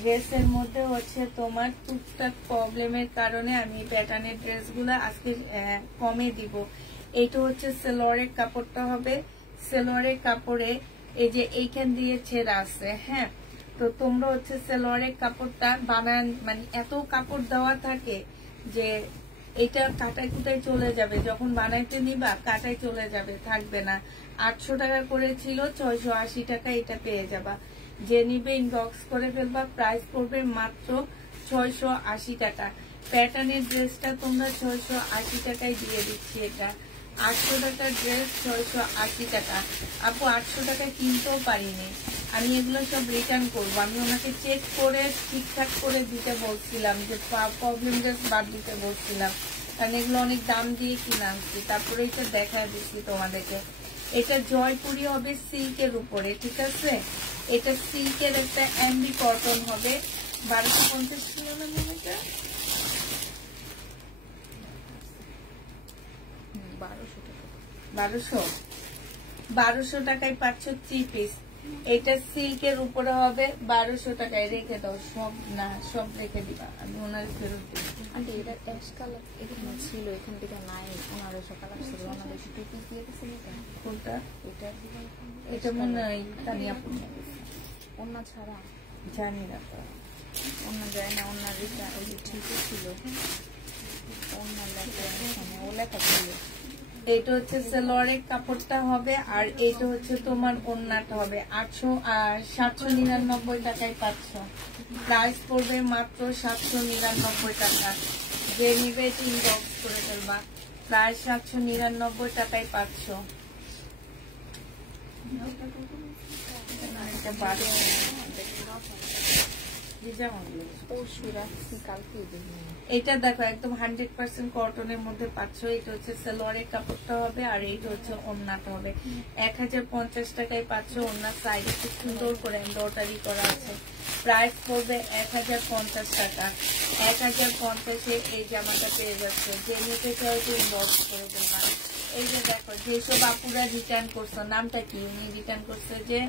ড্রেসের মধ্যে হচ্ছে তোমার টুকটাক প্রবলেমের কারণে আমি প্যাটার্নের ড্রেসগুলো আজকে কমে দিব। এইটা হচ্ছে সেলোয়ারের কাপড়টা হবে। সেলোয়ারের কাপড়ে এই যে এইখান দিয়ে ছেঁড়া আছে, হ্যাঁ। তো তোমরা হচ্ছে সেলোয়ারের কাপড়টা বানান, মানে এত কাপড় দেওয়া থাকে যে এটা কাটাই কুটাই চলে যাবে, যখন বানাইতে নিবা কাটাই চলে যাবে, থাকবে না। 800 টাকা করেছিল, 680 টাকা এটা পেয়ে যাবা। যে নিবে ইনবক্স করে ফেলবা। প্রাইস পড়বে মাত্র 680 টাকা। প্যাটার্নের ড্রেসটা তোমরা 680 টাকায় দিয়ে দিচ্ছি। এটা 800 টাকার ড্রেস 680 টাকা। আপু 800 টাকায় কিনতেও পারিনি, আমি এগুলো সব রিটার্ন করবো। আমি ওনাকে চেক করে ঠিকঠাক করে দিতে বলছিলাম, যে প্রবলেম ড্রেস বাদ দিতে বলছিলাম, কারণ এগুলো অনেক দাম দিয়ে কিনে আনছি। তারপরে এটা দেখা দিচ্ছি তোমাদেরকে। এটা জয়পুরি হবে সিল্কের উপরে, ঠিক আছে। এটা সিল্কের একটা এমবি কটন হবে। 1250 ছিল না মনে হয়, 1200 টাকায় পাচ্ছ 3 পিস। এটা সিল্কের উপরে হবে 1200 টাকায়। রেখে দাও, সব না সব রেখে দিবা, আমি ওনার ফেরত দিব। আন্টি এটা অ্যাশ কালার এখানে ছিল, এখান থেকে নাই। ওনার এসব কালার ছিল, ওনাদের একটু পিস দিয়ে গেছে। কোনটা? এটা এটা মনে হয় তানিয়া পূর্ণ অন্য ছাড়া জানি না তো, অন্য যায় না। অন্য রিটা ওই যে ঠিকই ছিল, অন্য লেখা এখানে ও লেখা ছিল। এইটা হচ্ছে সেলোয়ারের কাপড়টা হবে। আর এইটা হচ্ছে তোমার ওড়নাটা হবে। 799 টাকায় পাচ্ছ। প্রাইস পড়বে মাত্র 799 টাকা। যে নিবে ইনবক্স করে ফেলবা। প্রায় 799 টাকায় পাচ্ছ। এটা দেখো একদম 100% কটনের মধ্যে পাচ্ছ। এটা হচ্ছে সালোয়ারের কাপড়টা হবে। আর এইটা হচ্ছে ওড়নাটা হবে। 1050 টাকায় পাচ্ছ। ওড়নার সাইডে খুব সুন্দর করে এমব্রয়ডারি করা আছে। প্রাইস পড়বে 1050 টাকা। 1050-এ এই জামাটা পেয়ে যাচ্ছে। যে নিতে চাও ইনবক্স করে দেবা। এই যে দেখো, যেসব আপুরা রিটার্ন করছো, নামটা কি উনি রিটার্ন করছে যে,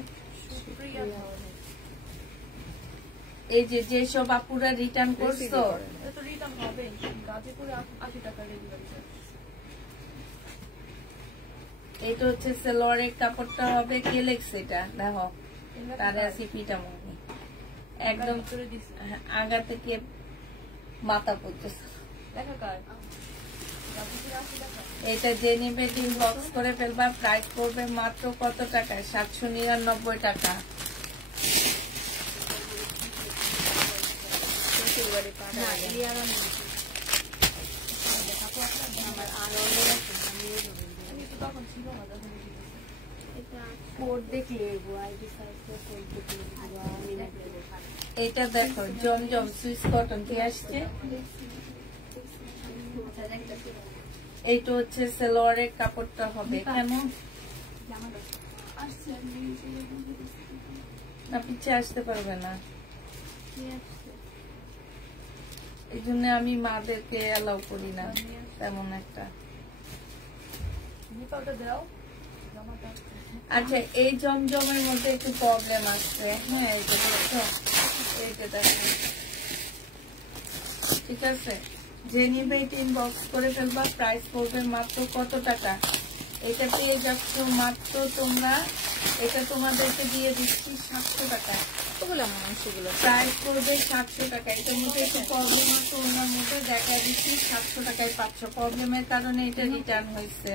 এই যে যেসব আপুরা রিটার্ন করছো, এটা হচ্ছে সেলোয়ারের কাপড়টা হবে। কে লেগছে এটা দেখো, তারা সিপিটা মনে একদম আগা থেকে মাথা পড়তেছে। এটা যে নিবে ইনবক্স করে ফেলবা। প্রাইস পড়বে মাত্র কত টাকা? 799 টাকা। এটা দেখো জমজম সুইস কটন কি আসছে। এইটা হচ্ছে সালোয়ারের কাপড়টা হবে। কেন না পিছে আসতে পারবে না, এই জন্য আমি মাদেরকে অ্যালাউ করি না তেমন একটা। আচ্ছা, এই জমজমের মধ্যে একটু প্রবলেম আসছে। হ্যাঁ, এইটা দেখছো, এইটা দেখো, ঠিক আছে। যে নিবে এটা ইনবক্স করে ফেলবা। প্রাইস পড়বে মাত্র কত টাকা? এটা পেয়ে যাচ্ছ মাত্র তোমরা, এটা তোমাদেরকে দিয়ে দিচ্ছি 700 টাকা। প্রাইস পড়বে 700 টাকা। এটার মধ্যে একটু প্রবলেম হচ্ছে, ওনার মধ্যে দেখা দিচ্ছি 700 টাকায় পাচ্ছ। প্রবলেমের কারণে এটা রিটার্ন হয়েছে।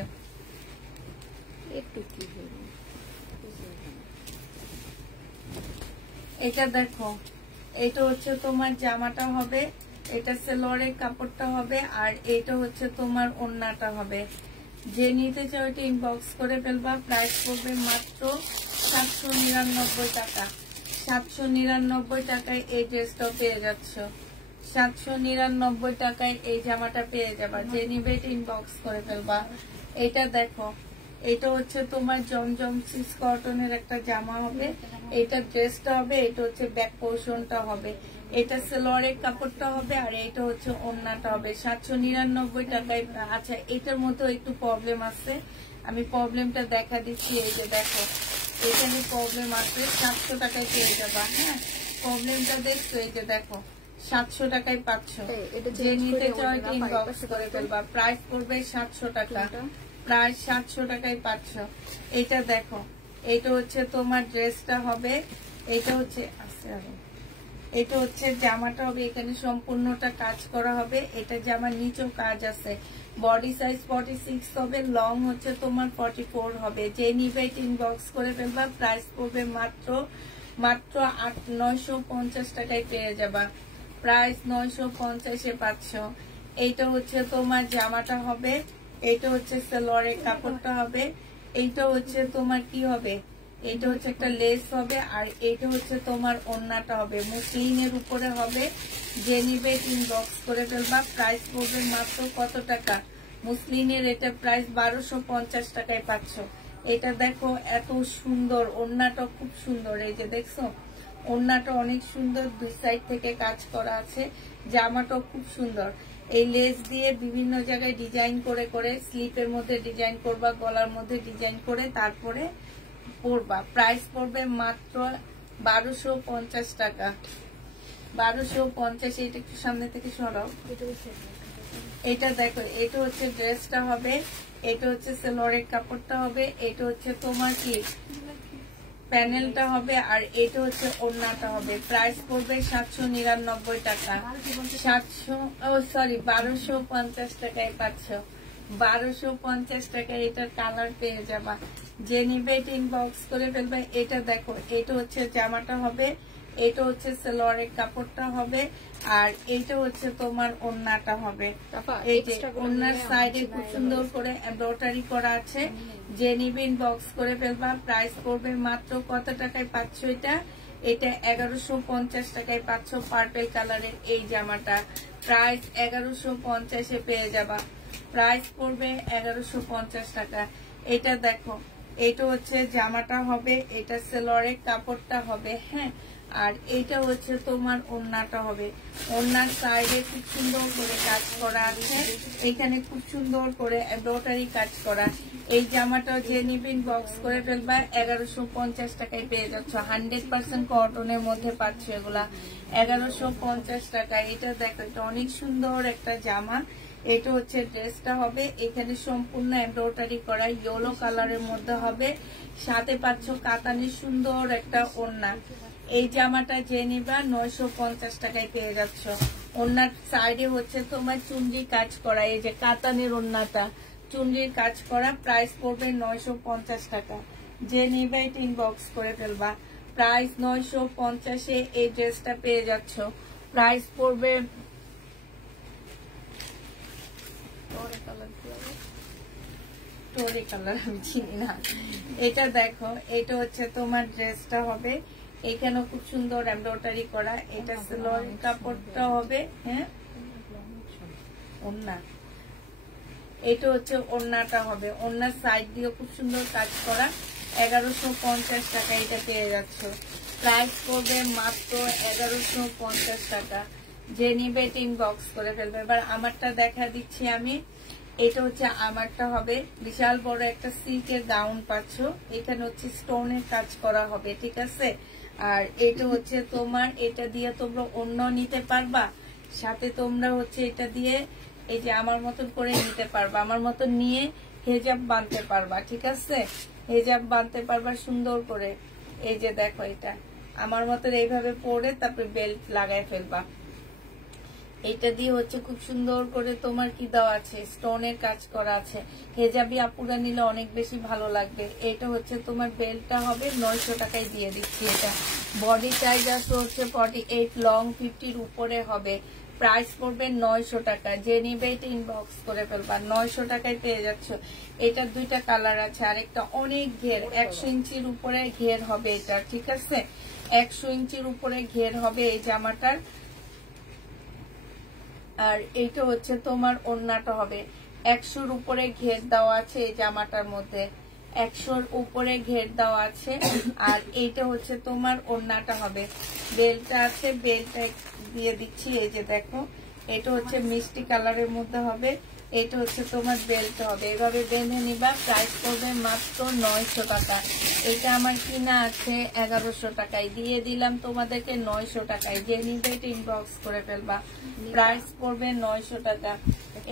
এটা দেখো, এটা হচ্ছে তোমার জামাটা হবে। এটা সালোয়ারের কাপড়টা হবে। আর এটা হচ্ছে তোমার ওড়নাটা হবে। যে নিতে চাও এটা ইনবক্স করে ফেলবা। প্রাইস পড়বে মাত্র 799 টাকা। 799 টাকায় এই ড্রেসটাও পেয়ে যাচ্ছ। 799 টাকায় এই জামাটা পেয়ে যাবা। যে নিবে এটা ইনবক্স করে ফেলবা। এটা দেখো, এটা হচ্ছে তোমার জমজম সিস কটনের একটা জামা হবে, এটা ড্রেসটা হবে, এটা হচ্ছে ব্যাক পোর্শনটা হবে, এটা সেলোয়ারের কাপড়টা হবে, আর এটা হচ্ছে ওড়নাটা হবে 799 টাকায়। আচ্ছা, এটার মধ্যে একটু প্রবলেম আছে, আমি প্রবলেমটা দেখা দিচ্ছি। এই যে দেখো, এখানে প্রবলেম আছে, 700 টাকায় পেয়ে যাবা। হ্যাঁ, প্রবলেমটা দেখছো? এই যে দেখো 700 টাকায় পাচ্ছ। যে নিতে চাও এটা ইনবক্স করে ফেলবা। প্রাইস পড়বে 700 টাকা, প্রায় 700 টাকায় পাচ্ছ। এটা দেখো, এটা হচ্ছে তোমার ড্রেসটা হবে, এটা হচ্ছে এটা হচ্ছে জামাটা হবে, এখানে সম্পূর্ণটা কাজ করা হবে। এটা জামার নিচেও কাজ আছে। বডি সাইজ 46 হবে, লং হচ্ছে তোমার 44 হবে। যে নিবে ইনবক্স করে ফেলবা। প্রাইস পড়বে মাত্র 950 টাকায় পেয়ে যাবা। প্রাইস 950-এ পাচ্ছ। এইটা হচ্ছে তোমার জামাটা হবে, এইটা হচ্ছে সালোয়ারের কাপড়টা হবে, এইটা হচ্ছে তোমার কি হবে, এটা হচ্ছে একটা লেস হবে, আর এটা হচ্ছে তোমার ওড়নাটা হবে, মুসলিনের উপরে হবে। যে নিবে ইনবক্স করে ফেলবা। প্রাইস পড়বে মাত্র কত টাকা? মুসলিনের এটা প্রাইস 1250 টাকায় পাচ্ছ। এটা দেখো এত সুন্দর, ওড়নাটা খুব সুন্দর। এই যে দেখছো, ওড়নাটা অনেক সুন্দর, দুই সাইড থেকে কাজ করা আছে। জামাটাও খুব সুন্দর। এই লেস দিয়ে বিভিন্ন জায়গায় ডিজাইন করে করে, স্লিপের মধ্যে ডিজাইন করবা, গলার মধ্যে ডিজাইন করে তারপরে পরবা। প্রাইস পড়বে মাত্র 1250 টাকা। 1250। এটা একটু সামনে থেকে সরাও। এটা দেখো, এটা হচ্ছে ড্রেসটা হবে, এটা হচ্ছে সালোয়ারের কাপড়টা হবে, এটা হচ্ছে তোমার কি প্যানেলটা হবে, আর এটা হচ্ছে ওড়নাটা হবে। প্রাইস পড়বে 799 টাকা। 1250 টাকায় পাচ্ছ। 1250 টাকায় এটার কালার পেয়ে যাবা। যে নিবে ইনবক্স করে ফেলবে। এটা দেখো, এটা হচ্ছে জামাটা হবে, এটা হচ্ছে সালোয়ারের কাপড়টা হবে, আর এইটা হচ্ছে তোমার ওড়নাটা হবে। এই যে ওড়নার সাইডে খুব সুন্দর করে এমব্রয়ডারি করা আছে। যে নিবে ইনবক্স করে ফেলবা। প্রাইস পড়বে মাত্র কত টাকায় পাচ্ছ এটা? এটা 1150 টাকায় পাচ্ছ। পার্পল কালারের এই জামাটা প্রাইস 1150-এ পেয়ে যাবা। প্রাইস পড়বে 1150 টাকা। এটা দেখো, এটা হচ্ছে জামাটা হবে, এটা সালোয়ারের কাপড়টা হবে। হ্যাঁ, আর এইটা হচ্ছে তোমার ওড়নাটা হবে। ওড়নার সাইডে খুব সুন্দর করে কাজ করা আছে, এখানে খুব সুন্দর করে এমব্রয়ডারি কাজ করা। এই জামাটা যে নিবে ইনবক্স করে ফেলবা। 1150 টাকায় পেয়ে যাচ্ছ। 100% কটনের মধ্যে পাচ্ছ এগুলা 1150 টাকা। এটা দেখো, এটা অনেক সুন্দর একটা জামা। এটা হচ্ছে ড্রেসটা হবে, এখানে সম্পূর্ণ এমব্রয়ডারি করা ইয়েলো কালারের মধ্যে হবে। সাথে পাচ্ছ কাতানের সুন্দর একটা ওড়না। এই জামাটা যে নিবা 950 টাকায় পেয়ে যাচ্ছ। ওড়নার সাইডে হচ্ছে তোমার চুনরি কাজ করা, এই যে কাতানের ওড়নাটা চুনরির কাজ করা। প্রাইস পড়বে 950 টাকা। যে নিবে ইনবক্স করে ফেলবা। প্রাইস 950-এ এই ড্রেসটা পেয়ে যাচ্ছ। প্রাইস পড়বে টোরে কালার, আমি চিনি না। এটা দেখো, এটা হচ্ছে তোমার ড্রেসটা হবে, এখানেও খুব সুন্দর এমব্রয়ডারি করা। এটা সালোয়ারের কাপড়টা হবে। হ্যাঁ, ওড়না, এটা হচ্ছে ওড়নাটা হবে। ওড়নার সাইড দিয়ে খুব সুন্দর কাজ করা। 1150 টাকা এটা পেয়ে যাচ্ছ। প্রাইস পড়বে মাত্র 1150 টাকা। যে নিবে ইনবক্স করে ফেলবে। এবার আমারটা দেখা দিচ্ছি আমি। এটা হচ্ছে আমারটা হবে, বিশাল বড় একটা সিল্কের গাউন পাচ্ছ। এখানে হচ্ছে স্টোনের কাজ করা হবে, ঠিক আছে। আর এটা হচ্ছে তোমার, এটা দিয়ে তোমরা অন্য নিতে পারবা, সাথে তোমরা হচ্ছে এটা দিয়ে এই যে আমার মতন করে নিতে পারবা, আমার মতন নিয়ে হেজাব বাঁধতে পারবা, ঠিক আছে। হেজাব বাঁধতে পারবা সুন্দর করে। এই যে দেখো, এটা আমার মতন এইভাবে পরে তারপরে বেল্ট লাগাই ফেলবা। এটা দিয়ে হচ্ছে খুব সুন্দর করে তোমার কি দেওয়া আছে, স্টোনের কাজ করা আছে। হেজাবি আপুরা নিলে অনেক বেশি ভালো লাগবে। এটা হচ্ছে তোমার বেল্টটা হবে 900 টাকায় দিয়ে দিচ্ছি। এটা বডি সাইজ আছে হচ্ছে 48, লং 50-র উপরে হবে। প্রাইস পড়বে 900 টাকা। যে নিবে এটা ইনবক্স করে ফেলবা। 900 টাকায় পেয়ে যাচ্ছ। এটার দুইটা কালার আছে, আরেকটা অনেক ঘের, 100 ইঞ্চির উপরে ঘের হবে এটা, ঠিক আছে। 100 ইঞ্চির উপরে ঘের হবে এই জামাটার। আর এইটা হচ্ছে তোমার ওড়নাটা হবে, 100-র উপরে ঘের দেওয়া আছে এই জামাটার মধ্যে। 100-র উপরে ঘের দেওয়া আছে। আর এইটা হচ্ছে তোমার ওড়নাটা হবে, বেলটা আছে, বেলটা দিয়ে দিচ্ছি। এই যে দেখো, এটা হচ্ছে মিষ্টি কালারের মধ্যে হবে, এটা হচ্ছে তোমার বেল্ট হবে। এভাবে বেঁধে নিবা। প্রাইস পড়বে মাত্র 900 টাকা। এটা আমার কিনা আছে 1100 টাকায়, দিয়ে দিলাম তোমাদেরকে 900 টাকায়। যে নিবে এটা ইনবক্স করে ফেলবা। প্রাইস পড়বে 900 টাকা।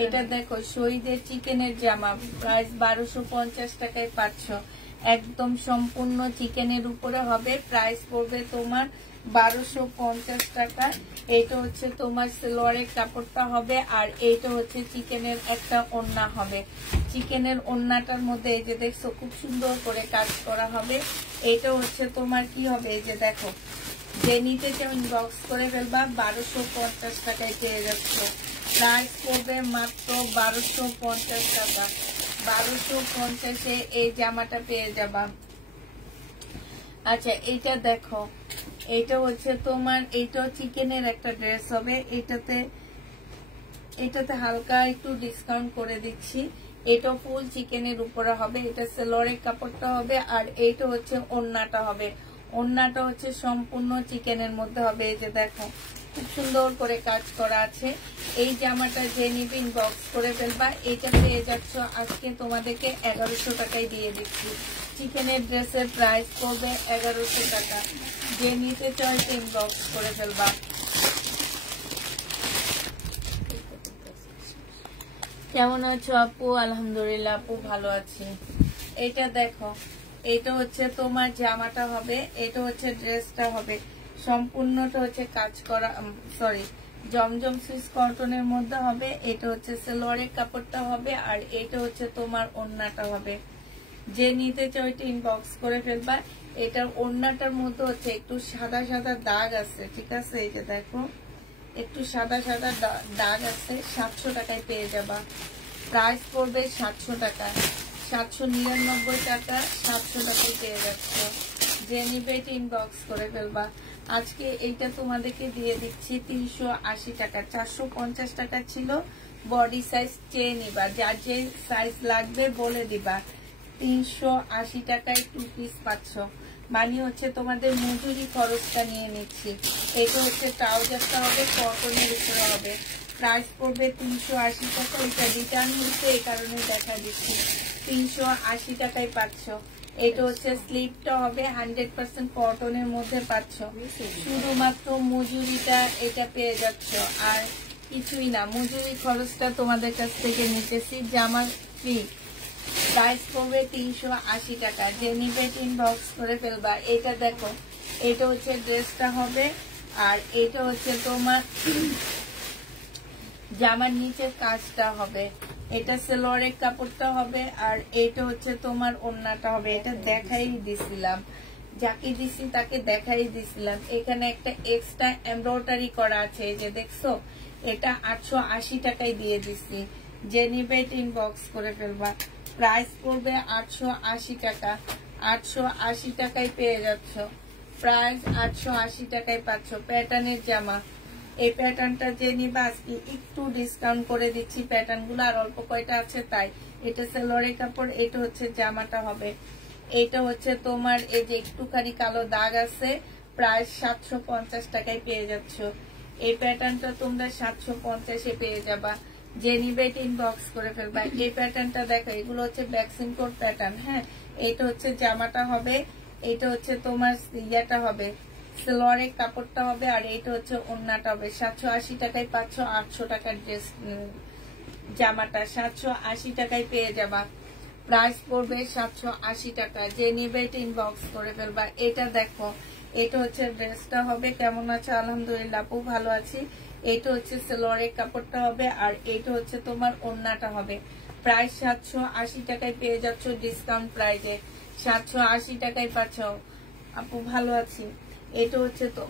এটা দেখো শহীদের চিকেনের জামা, প্রাইস 1250 টাকায় পাচ্ছ। একদম সম্পূর্ণ চিকেনের উপরে হবে, প্রাইস পড়বে তোমার 1250 টাকা। এইটা হচ্ছে তোমার সালোয়ারের কাপড়টা হবে, আর এইটা হচ্ছে চিকেনের একটা ওড়না হবে। চিকেনের ওড়নাটার মধ্যে এই যে দেখছো খুব সুন্দর করে কাজ করা হবে। এটা হচ্ছে তোমার কি হবে, এই যে দেখো, যে নিতে চাও ইনবক্স করে ফেলবা। 1250 টাকায় পেয়ে যাচ্ছ। প্রাইস পড়বে মাত্র 1250 টাকা। 1250-এ এই জামাটা পেয়ে যাবা। আচ্ছা, এইটা দেখো, এইটা হচ্ছে তোমার, এইটাও চিকেনের একটা ড্রেস হবে। এটাতে হালকা একটু ডিসকাউন্ট করে দিচ্ছি। এটা ফুল চিকেনের উপরে হবে, এটা সালোয়ারের কাপড়টা হবে, আর এইটা হচ্ছে ওড়নাটা হবে। ওড়নাটা হচ্ছে সম্পূর্ণ চিকেনের মধ্যে হবে। এই যে দেখো খুব সুন্দর করে কাজ করা আছে। এই জামাটা যে নিবে ইনবক্স করে ফেলবা। এটা পেয়ে যাচ্ছ আজকে তোমাদেরকে 1100 টাকায় দিয়ে দিচ্ছি। চিকেনের ড্রেসের প্রাইস পড়বে 1100 টাকা। যে নিতে চাই ইনবক্স করে ফেলবা। কেমন আছো আপু? আলহামদুলিল্লাহ আপু ভালো আছি। এটা দেখো, এটা হচ্ছে তোমার জামাটা হবে, এটা হচ্ছে ড্রেসটা হবে। সম্পূর্ণটা হচ্ছে কাজ করা, সরি, জমজম সুইস কটনের মধ্যে হবে। এটা হচ্ছে সালোয়ারের কাপড়টা হবে, আর এটা হচ্ছে তোমার ওড়নাটা হবে। যে নিতে চাও এটা ইনবক্স করে ফেলবা। এটার ওড়নাটার মধ্যে হচ্ছে একটু সাদা সাদা দাগ আছে, ঠিক আছে? এই যে দেখো একটু সাদা সাদা দাগ আছে। 700 টাকায় পেয়ে যাবা। প্রাইস পড়বে 700 টাকা। 799 টাকা, 700 টাকায় পেয়ে যাচ্ছ। যে নিবে এটা ইনবক্স করে ফেলবা। আজকে এইটা তোমাদেরকে দিয়ে দিচ্ছি 380 টাকা। 450 টাকা ছিল। বডি সাইজ চেয়ে নিবা, যার যে সাইজ লাগবে বলে দিবা। 380 টাকায় 2 পিস পাচ্ছ। মানে হচ্ছে তোমাদের মজুরি খরচটা নিয়ে নিচ্ছি। এটা হচ্ছে ট্রাউজারটা হবে, কটনের উপরে হবে। প্রাইস পড়বে 380 টাকা। এটা রিটার্ন হচ্ছে, এই কারণে দেখা দিচ্ছি। 380 টাকায় পাচ্ছ। এটা হচ্ছে স্লিপটা হবে, 100% কটনের মধ্যে পাচ্ছ। শুধুমাত্র মজুরিটা এটা পেয়ে যাচ্ছ, আর কিছুই না। মজুরি খরচটা তোমাদের কাছ থেকে নিতেছি। জামা ফ্রি। প্রাইস পড়বে 380 টাকা। যে নিবে ইনবক্স করে ফেলবা। এটা দেখো, এটা হচ্ছে ড্রেসটা হবে, আর এটা হচ্ছে তোমার জামার নিচের কাজটা হবে। এটা সালোয়ারের কাপড়টা হবে, আর এটা হচ্ছে তোমার ওড়নাটা হবে। এটা দেখাই দিছিলাম, যাকে দিছি তাকে দেখাই দিছিলাম। এখানে একটা এক্সট্রা এমব্রয়ডারি করা আছে, এই যে দেখছো। এটা 880 টাকায় দিয়ে দিছি। যে নিবে ইনবক্স করে ফেলবা। প্রাইস পড়বে 880 টাকা। 880 টাকায় পেয়ে যাচ্ছ। প্রাইস 880 টাকায় পাচ্ছ। প্যাটার্নের জামা। এই প্যাটার্নটা যে নিবা আজকে একটু ডিসকাউন্ট করে দিচ্ছি। প্যাটার্ন গুলো আর অল্প কয়টা আছে তাই। এটা সালোয়ারের কাপড়, এটা হচ্ছে জামাটা হবে। এটা হচ্ছে তোমার এই যে একটুখানি কালো দাগ আছে। প্রাইস 750 টাকায় পেয়ে যাচ্ছ। এই প্যাটার্নটা তোমরা 750-এ পেয়ে যাবা। যে নিবে ইনবক্স করে ফেলবা। এই প্যাটার্নটা দেখো, এগুলো হচ্ছে ভ্যাকসিন কোড প্যাটার্ন। হ্যাঁ, এটা হচ্ছে জামাটা হবে, এটা হচ্ছে তোমার ইয়াটা হবে, সালোয়ারের কাপড়টা হবে, আর এটা হচ্ছে ওড়নাটা হবে। 780 টাকায় পাচ্ছ। 800 টাকার ড্রেস জামাটা 780 টাকায় পেয়ে যাবা। প্রাইস পড়বে 780 টাকা। যে নিবে ইনবক্স করে ফেলবা। এটা দেখো, এটা হচ্ছে ড্রেসটা হবে। কেমন আছে? আলহামদুলিল্লাহ আপু ভালো আছি। এটা হচ্ছে সালোয়ারের কাপড়টা হবে, আর এটা হচ্ছে তোমার ওড়নাটা হবে। প্রাইস 780 টাকায় পেয়ে যাচ্ছ ডিসকাউন্ট প্রাইসে। 780 টাকায় পাচ্ছ আপু ভালো আছি। এটা হচ্ছে তো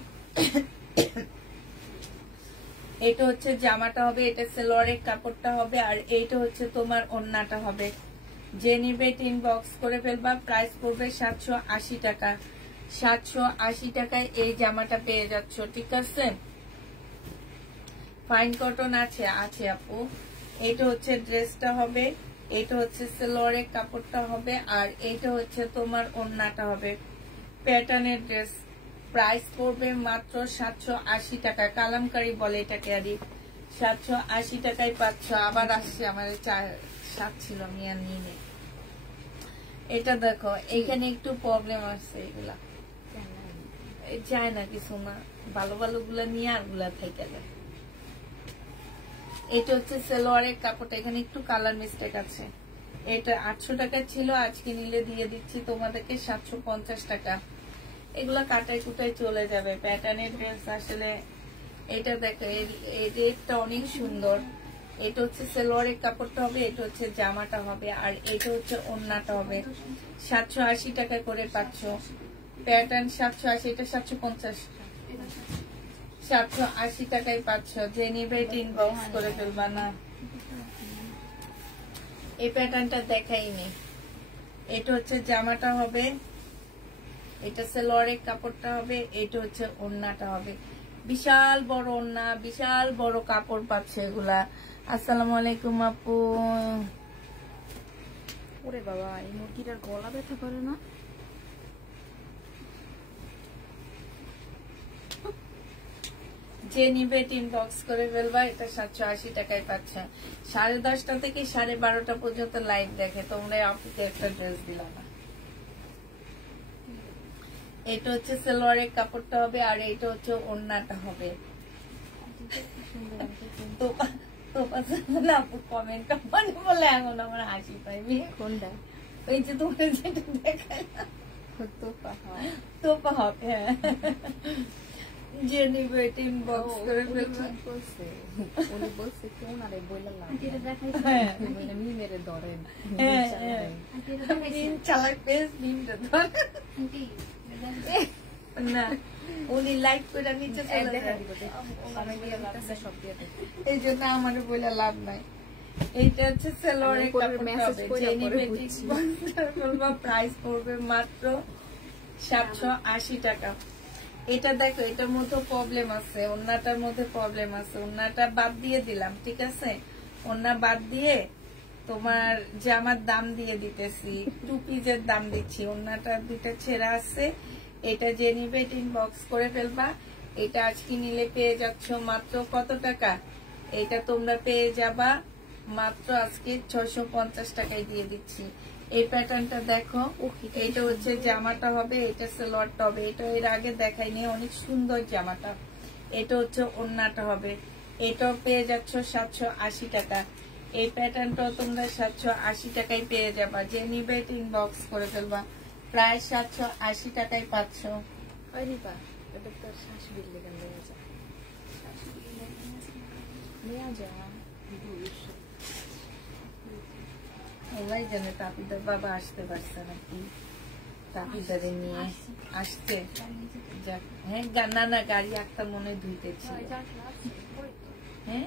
এটা হচ্ছে জামাটা হবে, এটা সালোয়ারের কাপড়টা হবে, আর এইটা হচ্ছে তোমার ওড়নাটা হবে। যে নিবে ইনবক্স করে ফেলবা। প্রাইস পড়বে 780 টাকা। 780 টাকায় এই জামাটা পেয়ে যাচ্ছ, ঠিক আছে? ফাইন কটন আছে, আছে আপু। এটা হচ্ছে ড্রেসটা হবে, এটা হচ্ছে সালোয়ারের কাপড়টা হবে, আর এইটা হচ্ছে তোমার ওড়নাটা হবে। প্যাটার্নের ড্রেস, প্রাইস পড়বে মাত্র 780 টাকা। কালামকারী বলে এটাকে, আর 780 টাকায় পাচ্ছ। আবার আসছে, আমার সাত ছিল আমি আর নিয়ে নেই। এটা দেখো এখানে একটু প্রবলেম আসছে, এগুলা যায় না কিছু না, ভালো ভালো গুলা নিয়ে আর গুলা থেকে যায়। এটা হচ্ছে সালোয়ারের কাপড়টা, এখানে একটু কালার মিস্টেক আছে। এটা 800 টাকা ছিল, আজকে নিলে দিয়ে দিচ্ছি তোমাদেরকে 750 টাকা। এগুলা কাটাই কুটাই চলে যাবে। প্যাটার্নের ড্রেস আসলে এটা দেখো, এই রেটটা অনেক সুন্দর। এটা হচ্ছে সালোয়ারের কাপড়টা হবে, এটা হচ্ছে জামাটা হবে, আর এটা হচ্ছে ওড়নাটা হবে। 780 টাকা করে পাচ্ছ। প্যাটার্ন 780, এটা 750, 780 টাকায় পাচ্ছ। যে নিবে ইনবক্স করে ফেলবা না। এই প্যাটার্নটা দেখাইনি। এটা হচ্ছে জামাটা হবে, এটা সালোয়ারের কাপড়টা হবে, এটা হচ্ছে ওড়নাটা হবে। বিশাল বড় ওড়না, বিশাল বড় কাপড় পাচ্ছে এগুলা। আসসালামু আলাইকুম আপু। ওরে বাবা, এই মুরগিটার গলা ব্যথা করে না? যে নিবে ইনবক্স করে ফেলবা। এটা 780 টাকায় পাচ্ছে। 10:30 থেকে 12:30 পর্যন্ত লাইভ দেখে, তোমরা আপুকে একটা ড্রেস দিলা না। এটা হচ্ছে সালোয়ারের কাপড়টা হবে, আর এটা হচ্ছে ওড়নাটা হবে। আপু কমেন্টটা মনে বলে এখন আমার হাসি পাইবি। কোনটা? ওই যে তোমার যেটা দেখালাম তোপা হবে। হ্যাঁ, যে নিবে ইনবক্স করে ফেলবা। উনি বলছে কোন আরে বইলাম মেরে ধরেন চালাক পেজ দিনটা ধর না, উনি লাইক করে নিচে চলে যায়, এই জন্য আমার বলে লাভ নাই। এইটা হচ্ছে সালোয়ারের কাপড়টা হবে, যে নিবে প্রাইস পড়বে মাত্র 780 টাকা। এটা দেখো, এটার মধ্যে প্রবলেম আছে, ওড়নাটার মধ্যে প্রবলেম আছে। ওড়নাটা বাদ দিয়ে দিলাম, ঠিক আছে? ওড়না বাদ দিয়ে তোমার জামার দাম দিয়ে দিতেছি, 2 পিসের দাম দিচ্ছি। ওড়নাটা দুটো ছেঁড়া আছে। এটা যে নিবে ইনবক্স করে ফেলবা। এটা আজকে নিলে পেয়ে যাচ্ছ মাত্র কত টাকা? এটা তোমরা পেয়ে যাবা মাত্র আজকে 650 টাকায় দিয়ে দিচ্ছি। এই প্যাটার্নটা দেখো, এটা হচ্ছে জামাটা হবে, এটা সালোয়ারটা হবে। এটা এর আগে দেখাইনি, অনেক সুন্দর জামাটা। এটা হচ্ছে ওড়নাটা হবে, এটাও পেয়ে যাচ্ছ 780 টাকা। এই প্যাটার্নটাও তোমরা 780 টাকায় পেয়ে যাবা। যে নিবে ইনবক্স করে ফেলবা। প্রায় 780 টাকায় পাচ্ছ। ওরাই জানে তাপিদার বাবা আসতে পারছে নাকি, তাপিদারে নিয়ে আসতে। হ্যাঁ, না না, গাড়ি একটা মনে ধুইতেছি। হ্যাঁ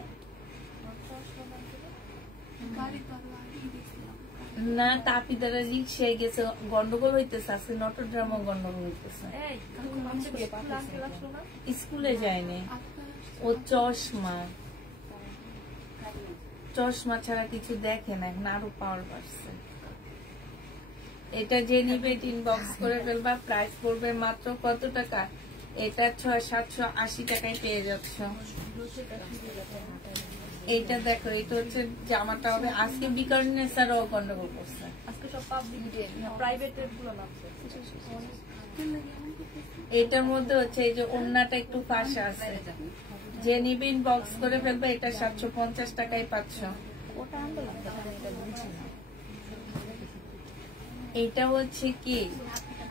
না, তাপিদারে রিক্সায় গেছে, গন্ডগোল হইতেছে। আজকে নটরডামও গন্ডগোল হইতেছে। স্কুলে যায়নি, ও চশমা ছাড়া কিছু দেখে না, এখন আরো পাওয়ার বাড়ছে। এটা যে নিবে ইনবক্স করে ফেলবা। প্রাইস পড়বে মাত্র কত টাকা? এটা 780 টাকায় পেয়ে যাচ্ছ। এইটা দেখো, এটা হচ্ছে জামাটা হবে। আজকে বিকারণে স্যারও গন্ডগোল করছে। এটার মধ্যে হচ্ছে এই যে ওড়নাটা একটু ফাঁসা আছে। যে নিবে ইনবক্স করে ফেলবে। এটা 750 টাকায় পাচ্ছ। এটা হচ্ছে কি,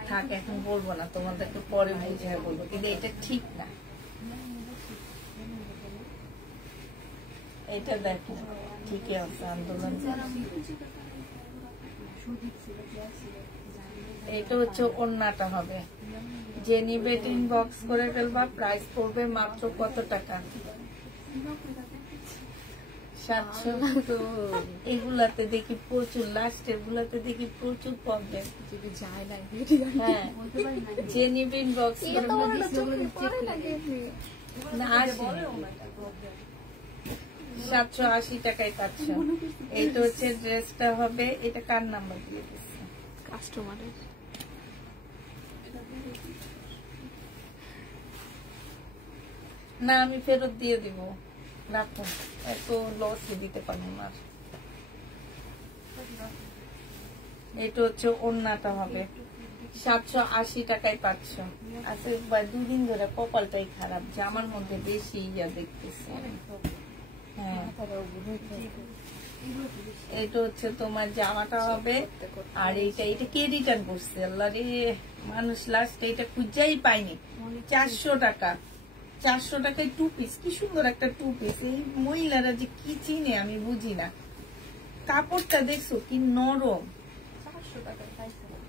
থাক এখন বলবো না, তোমাদেরকে পরে বুঝিয়ে বলবো, কিন্তু এটা ঠিক না। এটা দেখো ঠিকই আছে, আন্দোলন। এটা হচ্ছে ওড়নাটা হবে। যে নিবে ইনবক্স করে ফেলবা। প্রাইস পড়বে মাত্র কত টাকা? 700। এগুলাতে দেখি প্রচুর, লাস্টের গুলাতে দেখি প্রচুর প্রবলেম। হ্যাঁ, যে নিবে ইনবক্স করে 780 টাকায় পাচ্ছ। এইটা হচ্ছে ড্রেসটা হবে, এটা কার নাম্বার দিয়ে দিচ্ছে? কাস্টমারের। না আমি ফেরত দিয়ে দিব, রাখুন, এত লস দিতে পারবো না। এটা হচ্ছে ওড়নাটা হবে, 780 টাকায় পাচ্ছ। আচ্ছা 2 দিন ধরে কপালটাই খারাপ, জামার মধ্যে বেশি ইয়া দেখতেছি। হ্যাঁ এটা হচ্ছে তোমার জামাটা হবে, আর এটা কে রিটার্ন করছে? আল্লাহ রে, মানুষ লাস্ট এটা খুঁজাই পাইনি। 400 টাকা, 400 টাকায় 2 পিস, কি সুন্দর একটা 2 পিস। এই মহিলারা যে কি চিনে আমি বুঝি না। কাপড়টা দেখছো কি নরম।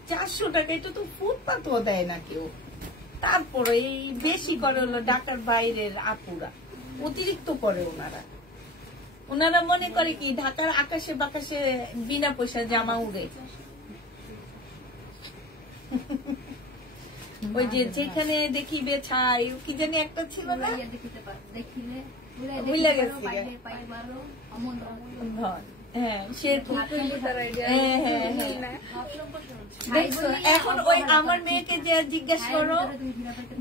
400 টাকা, এটা তো ফুটপাতও দেয় না কেউ। তারপরে এই বেশি করে হলো ঢাকার বাইরের আপুরা, অতিরিক্ত করে ওনারা মনে করে কি ঢাকার আকাশে বাকাশে বিনা পয়সা জামা উড়ে। ওই যে যেখানে দেখিবে ছাই, কি জানি একটা ছিল না, ভুলে গেছি। হ্যাঁ সেরকম। এখন ওই আমার মেয়েকে যে জিজ্ঞাসা করো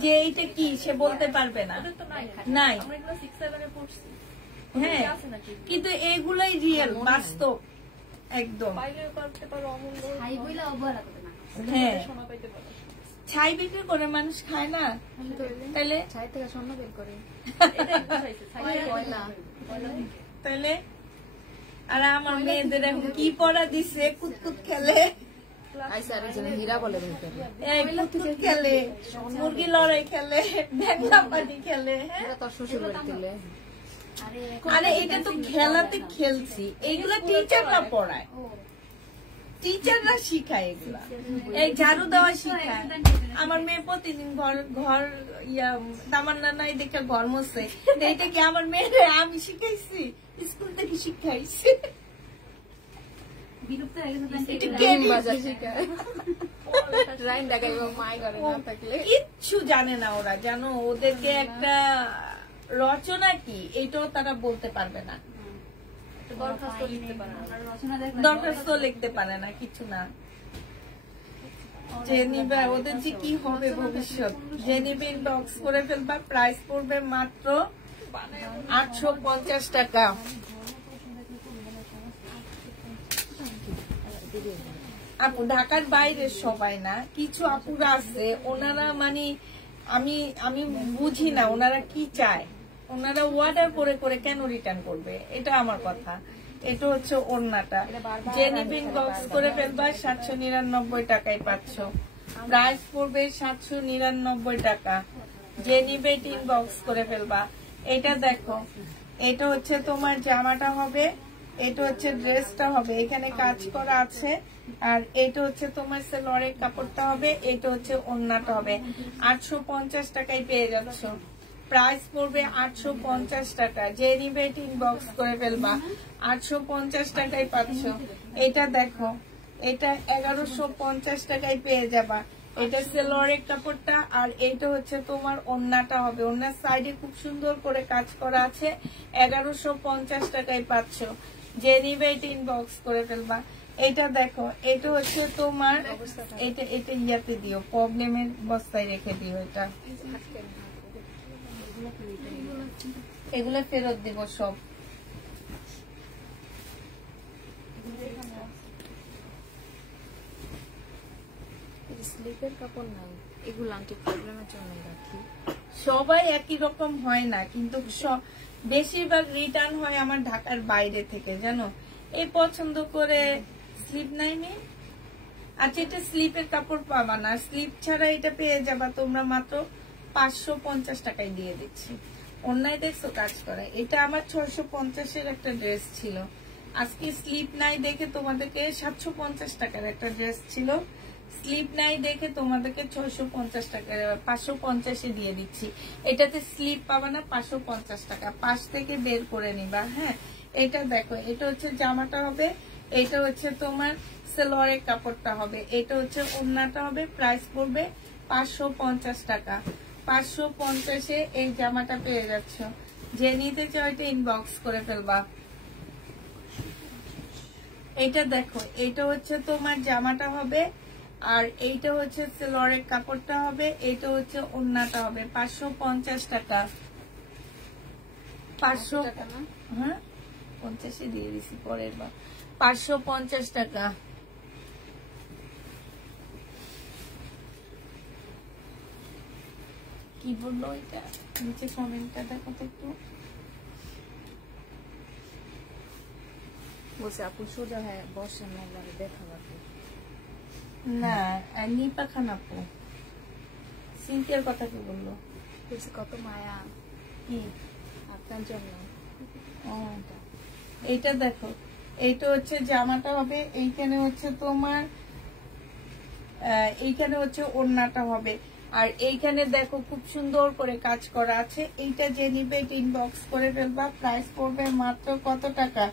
যে এইটা কি, সে বলতে পারবে না, নাই। হ্যাঁ কিন্তু এগুলাই রিয়েল, বাস্তব একদম। হ্যাঁ ছাই বিক্রি করে মানুষ খায় না, তাহলে ছাই থেকে স্বর্ণ বের করে। তাহলে আর আমার মেয়েদের এখন কি পড়া দিছে, কুতকুত খেলে, হীরা বলে কুতকুত খেলে, মুরগি লড়াই খেলে, ভ্যাংলা পানি খেলে। আরে এটা তো খেলাতে খেলছি, এইগুলা টিচাররা পড়ায়, টিচাররা শিখায় এগুলা, এই ঝাড়ু দেওয়া শিখায়। আমার মেয়ে প্রতিদিন ঘর তামান্না নাই দেখে ঘর মোছে, এটা কি আমার মেয়েরে আমি শিখাইছি? স্কুল থেকে শিখাইছি। কিচ্ছু জানে না ওরা, জানো ওদেরকে একটা রচনা কি এইটাও তারা বলতে পারবে না, দরখাস্ত লিখতে পারে না, কিছু না। যে নিবে ওদের যে কি হবে ভবিষ্যৎ। যে নিবে ইনবক্স করে ফেলবা, প্রাইস পড়বে মাত্র 850 টাকা। আপু ঢাকার বাইরে সবাই না, কিছু আপুরা আছে, ওনারা মানে আমি বুঝি না ওনারা কি চায়। ওনারা অর্ডার করে করে কেন রিটার্ন করবে, এটা আমার কথা। এটা হচ্ছে ওড়নাটা, যে নিবে ইনবক্স করে ফেলবা, 799 টাকায় পাচ্ছ। প্রাইস পড়বে 799 টাকা। যে নিবে ইনবক্স করে ফেলবা। এটা দেখো, এটা হচ্ছে তোমার জামাটা হবে, এটা হচ্ছে ড্রেসটা হবে, এখানে কাজ করা আছে। আর এটা হচ্ছে তোমার সেলরের কাপড়টা হবে, এটা হচ্ছে ওড়নাটা হবে। 850 টাকায় পেয়ে যাচ্ছ। প্রাইস পড়বে 850 টাকা। যে নিবে ইনবক্স করে ফেলবা, 850 টাকায় পাচ্ছ। এটা দেখো, এটা 1150 টাকায় পেয়ে যাবা। এটা সেলরের কাপড়টা, আর এইটা হচ্ছে তোমার ওড়নাটা হবে। ওড়নার সাইডে খুব সুন্দর করে কাজ করা আছে, 1150 টাকায় পাচ্ছ। যে নিবে ইনবক্স করে ফেলবা। এটা দেখো, এটা হচ্ছে তোমার, এটা ইয়াতে দিও, প্রবলেমের বস্তায় রেখে দিও। এটা এগুলো ফেরত দিব সব। স্লিপের কাপড় নাই, এগুলো আন্টি প্রবলেমের জন্য রাখি। সবাই একই রকম হয় না, কিন্তু বেশিরভাগ রিটার্ন হয় আমার ঢাকার বাইরে থেকে, জানো। এই পছন্দ করে স্লিপ নাই নেই। আচ্ছা এটা স্লিপের কাপড় পাবা না, স্লিপ ছাড়া এটা পেয়ে যাবা তোমরা মাত্র 550 টাকায় দিয়ে দিচ্ছি। অন্যায় দেখছো কাজ করে। এটা আমার 650-এর একটা ড্রেস ছিল, আজকে স্লিপ নাই দেখে তোমাদেরকে 750 টাকার একটা ড্রেস ছিল, স্লিপ নাই দেখে তোমাদেরকে 650 টাকা 550-এ দিয়ে দিচ্ছি। এটাতে স্লিপ পাবা না, 550 টাকা। পাশ থেকে বের করে নিবা। হ্যাঁ এটা দেখো, এটা হচ্ছে জামাটা হবে, এটা হচ্ছে তোমার সেলোয়ারের কাপড়টা হবে, এটা হচ্ছে ওড়নাটা হবে। প্রাইস পড়বে 550 টাকা। 550-এ এই জামাটা পেয়ে যাচ্ছ। যে নিতে চাও এটা ইনবক্স করে ফেলবা। এইটা দেখো, এইটা হচ্ছে তোমার জামাটা হবে, আর এইটা হচ্ছে সেলোয়ারের কাপড়টা হবে, এইটা হচ্ছে ওড়নাটা হবে। 550 টাকা। 500 টাকা না? হ্যাঁ 50 দিয়ে দিছি পরের বার। 550 টাকা। কি বললো এটা নিচে কমেন্টটা দেখো তো একটু। বলছে আপু সোজা হ্যাঁ বসেন মোবাইলে দেখাবার না নিপা খান আপু সিনথিয়ার কথা কি বললো? বলছে কত মায়া কি আপনার জন্য। ও, এইটা দেখো, এইটা হচ্ছে জামাটা হবে, এইখানে হচ্ছে তোমার এইখানে হচ্ছে ওড়নাটা হবে, আর এইখানে দেখো খুব সুন্দর করে কাজ করা আছে। এইটা যে নিবে ইনবক্স করে ফেলবা। প্রাইস পড়বে মাত্র কত টাকা?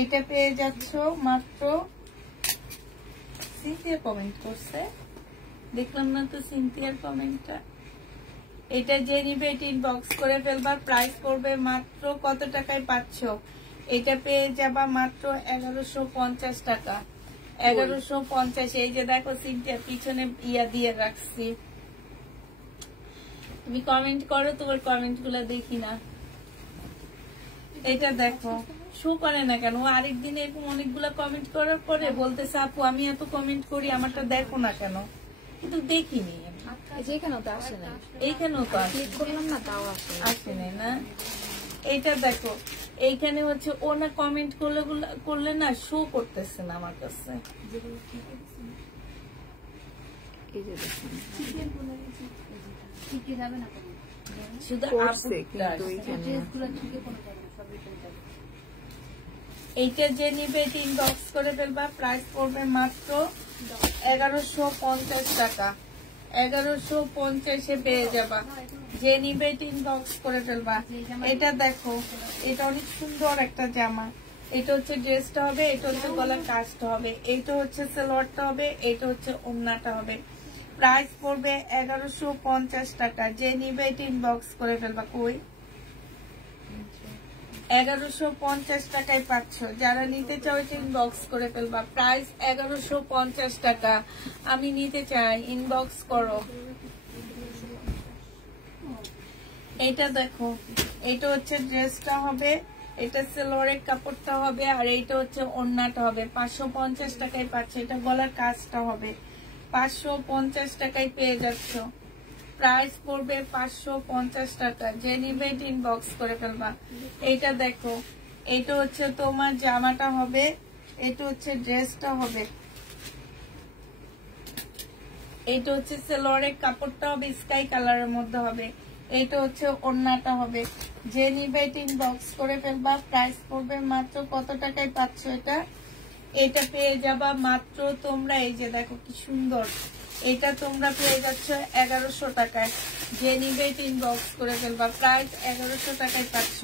এটা পেয়ে যাচ্ছ মাত্র, সিনথিয়া কমেন্ট করছে, দেখলাম না তো সিনথিয়ার কমেন্টটা। এটা যে নিবে এটা ইনবক্স করে ফেলবা। প্রাইস পড়বে মাত্র কত টাকায় পাচ্ছ? এটা পেয়ে যাবা মাত্র 1150 টাকা। 1150। এই যে দেখো সিনথিয়ার পিছনে ইয়া দিয়ে রাখছি, তুমি কমেন্ট করো, তোমার কমেন্ট গুলা দেখি না। এটা দেখো শো করে না কেন? আরেকদিন এরকম অনেকগুলা কমেন্ট করার পরে বলতেছে আপু আমি এত কমেন্ট করি আমারটা দেখো না কেন, কিন্তু দেখিনি আমি। যেখানেও তো আসে না, এইখানেও তো ক্লিক করলাম না তাও আসে। আসে না। এইটা দেখো, এইখানে হচ্ছে ও না কমেন্ট করলে না শো করতেছে না আমার কাছে। এই যে দেখুন শুধু করছে আপুটা কিন্তু আসছে। এইখানে এইটা যে নিবে ইনবক্স করে ফেলবা। প্রাইস পড়বে মাত্র 1150 টাকা। 1150 পেয়ে যাবা। যে নিবে ইনবক্স করে ফেলবা। এটা দেখো, এটা অনেক সুন্দর একটা জামা। এটা হচ্ছে ড্রেসটা হবে, এটা হচ্ছে গলার কাজটা হবে, এটা হচ্ছে সালোয়ারটা হবে, এটা হচ্ছে ওড়নাটা হবে। প্রাইস পড়বে 1150 টাকা। যে নিবে ইনবক্স করে ফেলবা। কই 1150 টাকায় পাচ্ছ। যারা নিতে চাও এটা ইনবক্স করে ফেলবা। প্রাইস 1150 টাকা। আমি নিতে চাই, ইনবক্স করো। এটা দেখো, এটা হচ্ছে ড্রেসটা হবে, এটা সালোয়ারের কাপড়টা হবে, আর এইটা হচ্ছে ওড়নাটা হবে। 550 টাকায় পাচ্ছ। এটা গলার কাজটা হবে। 550 টাকায় পেয়ে যাচ্ছ। প্রাইস পড়বে 550 টাকা। যে নিবে ইনবক্স করে ফেলবা। এইটা দেখো, এটা হচ্ছে তোমার জামাটা হবে, এটা হচ্ছে ড্রেসটা হবে, এইটা হচ্ছে সালোয়ারের কাপড়টা হবে, স্কাই কালারের মধ্যে হবে, এইটা হচ্ছে ওড়নাটা হবে। যে নিবে ইনবক্স করে ফেলবা। প্রাইস পড়বে মাত্র কত টাকায় পাচ্ছ? এটা পেয়ে যাবা মাত্র তোমরা, এই যে দেখো কি সুন্দর, এটা তোমরা পেয়ে যাচ্ছ 1100 টাকায়। যে নিবে ইনবক্স করে ফেলবা। প্রাইস 1100 টাকায় পাচ্ছ।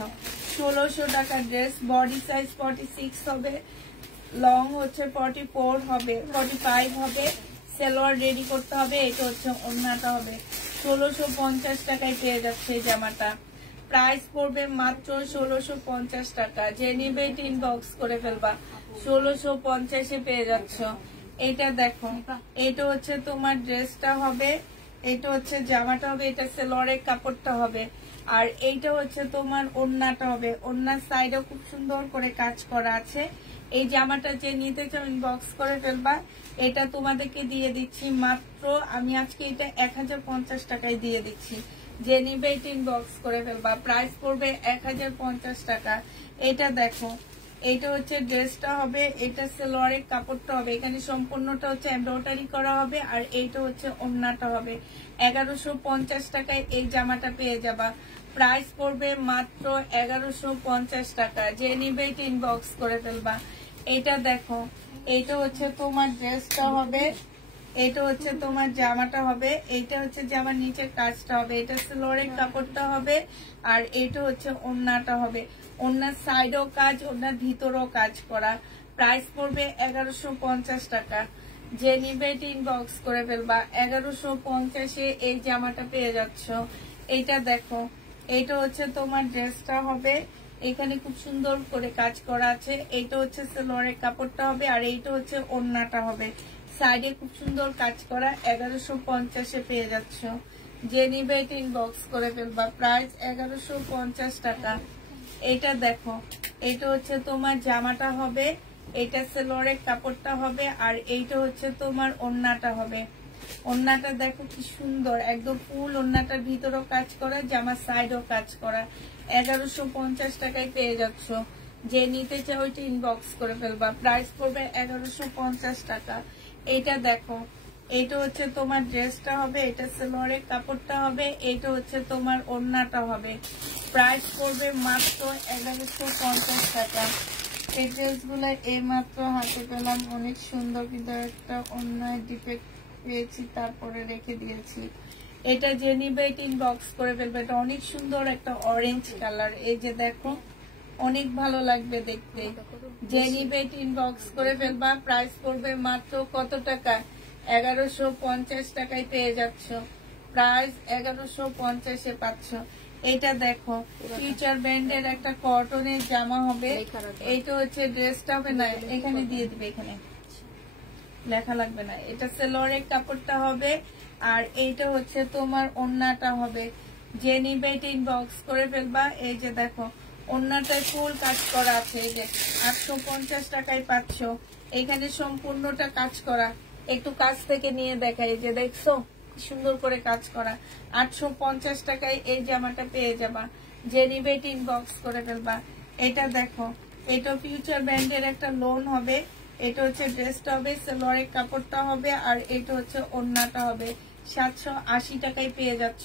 1600 টাকা ড্রেস, বডি সাইজ 46 হবে, লং হচ্ছে 44 হবে, 45 হবে, সালোয়ার রেডি করতে হবে, এটা হচ্ছে ওড়নাটা হবে। 1650 টাকায় পেয়ে যাচ্ছে এই জামাটা। প্রাইস পড়বে মাত্র 1650 টাকা। যে নিবে ইনবক্স করে ফেলবা। 1650 পেয়ে যাচ্ছ। এটা দেখো, এটা হচ্ছে তোমার ড্রেসটা হবে, এটা হচ্ছে জামাটা হবে, এটা সালোয়ারের কাপড়টা হবে, আর এইটা হচ্ছে তোমার ওড়নাটা হবে। ওড়নার সাইডেও খুব সুন্দর করে কাজ করা আছে। এই জামাটা যে নিতে চাও ইনবক্স করে ফেলবা। এটা তোমাদেরকে দিয়ে দিচ্ছি মাত্র, আমি আজকে এটা 1050 টাকায় দিয়ে দিচ্ছি। যে নিবে ইনবক্স করে ফেলবা। প্রাইস পড়বে 1050 টাকা। এটা দেখো, এইটা হচ্ছে ড্রেসটা হবে, এটা সালোয়ারের কাপড়টা হবে, এখানে সম্পূর্ণটা হচ্ছে এমব্রয়ডারি করা হবে, আর এইটা হচ্ছে ওড়নাটা হবে। 1150 টাকায় এই জামাটা পেয়ে যাবা। প্রাইস পড়বে মাত্র 1150 টাকা। যে নিবে ইনবক্স করে ফেলবা। এটা দেখো, এইটা হচ্ছে তোমার ড্রেসটা হবে, এটা হচ্ছে তোমার জামাটা হবে, এইটা হচ্ছে জামার নিচের কাজটা হবে, এটা সালোয়ারের কাপড়টা হবে, আর এইটা হচ্ছে ওড়নাটা হবে। ওড়নার সাইডও কাজ, ওড়নার ভিতরেও কাজ করা। প্রাইস পড়বে 1150 টাকা। যে নিবে ইনবক্স করে ফেলবা। 1150 এই জামাটা পেয়ে যাচ্ছ। এইটা দেখো, এইটা হচ্ছে তোমার ড্রেসটা হবে, এখানে খুব সুন্দর করে কাজ করা আছে। এইটা হচ্ছে সালোয়ারের কাপড়টা হবে, আর এইটা হচ্ছে ওড়নাটা হবে। সাইডে খুব সুন্দর কাজ করা, 1150-এ পেয়ে যাচ্ছ। যে নিবে এটা ইনবক্স করে ফেলবা। প্রাইস 1150 টাকা। এটা দেখো, এটা হচ্ছে তোমার জামাটা হবে, এটা সালোয়ারের কাপড়টা হবে, আর এইটা হচ্ছে তোমার ওড়নাটা হবে। ওড়নাটা দেখো কি সুন্দর, একদম ফুল ওড়নাটার ভিতরেও কাজ করা, জামার সাইডও কাজ করা। 1150 টাকায় পেয়ে যাচ্ছ। যে নিতে চাও ওইটা ইনবক্স করে ফেলবা। প্রাইস পড়বে 1150 টাকা। এইটা দেখো, এইটা হচ্ছে তোমার ড্রেসটা হবে, এটা সালোয়ারের কাপড়টা হবে, এইটা হচ্ছে তোমার ওড়নাটা হবে। প্রাইস পড়বে মাত্র 1150 টাকা। এই ড্রেসগুলো এই মাত্র হাতে পেলাম, অনেক সুন্দর, কিন্তু একটা অন্যায় ডিফেক্ট পেয়েছি, তারপরে রেখে দিয়েছি। এটা যে নিবে এটা ইনবক্স করে ফেলবে। এটা অনেক সুন্দর একটা অরেঞ্জ কালার, এই যে দেখো, অনেক ভালো লাগবে দেখতে। যে নিবে এটা ইনবক্স করে ফেলবা। প্রাইস পড়বে মাত্র কত টাকা? 1150 টাকায় পেয়ে যাচ্ছ। প্রাইস 1150-এ পাচ্ছ। এটা দেখো, ফিউচার ব্র্যান্ডের একটা কটনের জামা হবে। এইটা হচ্ছে ড্রেসটা হবে না, এখানে দিয়ে দিবে, এখানে লেখা লাগবে না। এটা সালোয়ারের কাপড়টা হবে, আর এইটা হচ্ছে তোমার ওড়নাটা হবে। যে নিবে এটা ইনবক্স করে ফেলবা। এই যে দেখো, ওড়নাটায় ফুল কাজ করা আছে, এই যে 850 টাকায় পাচ্ছ। এখানে সম্পূর্ণটা কাজ করা, একটু কাছ থেকে নিয়ে দেখাই, যে দেখছো সুন্দর করে কাজ করা। 850 টাকায় এই জামাটা পেয়ে যাবা। যে নিবে এটা ইনবক্স করে ফেলবা। এটা দেখো, এটা ফিউচার ব্র্যান্ডের একটা লোন হবে। এটা হচ্ছে ড্রেসটা হবে, সালোয়ারের কাপড়টা হবে, আর এটা হচ্ছে ওড়নাটা হবে। 780 টাকায় পেয়ে যাচ্ছ।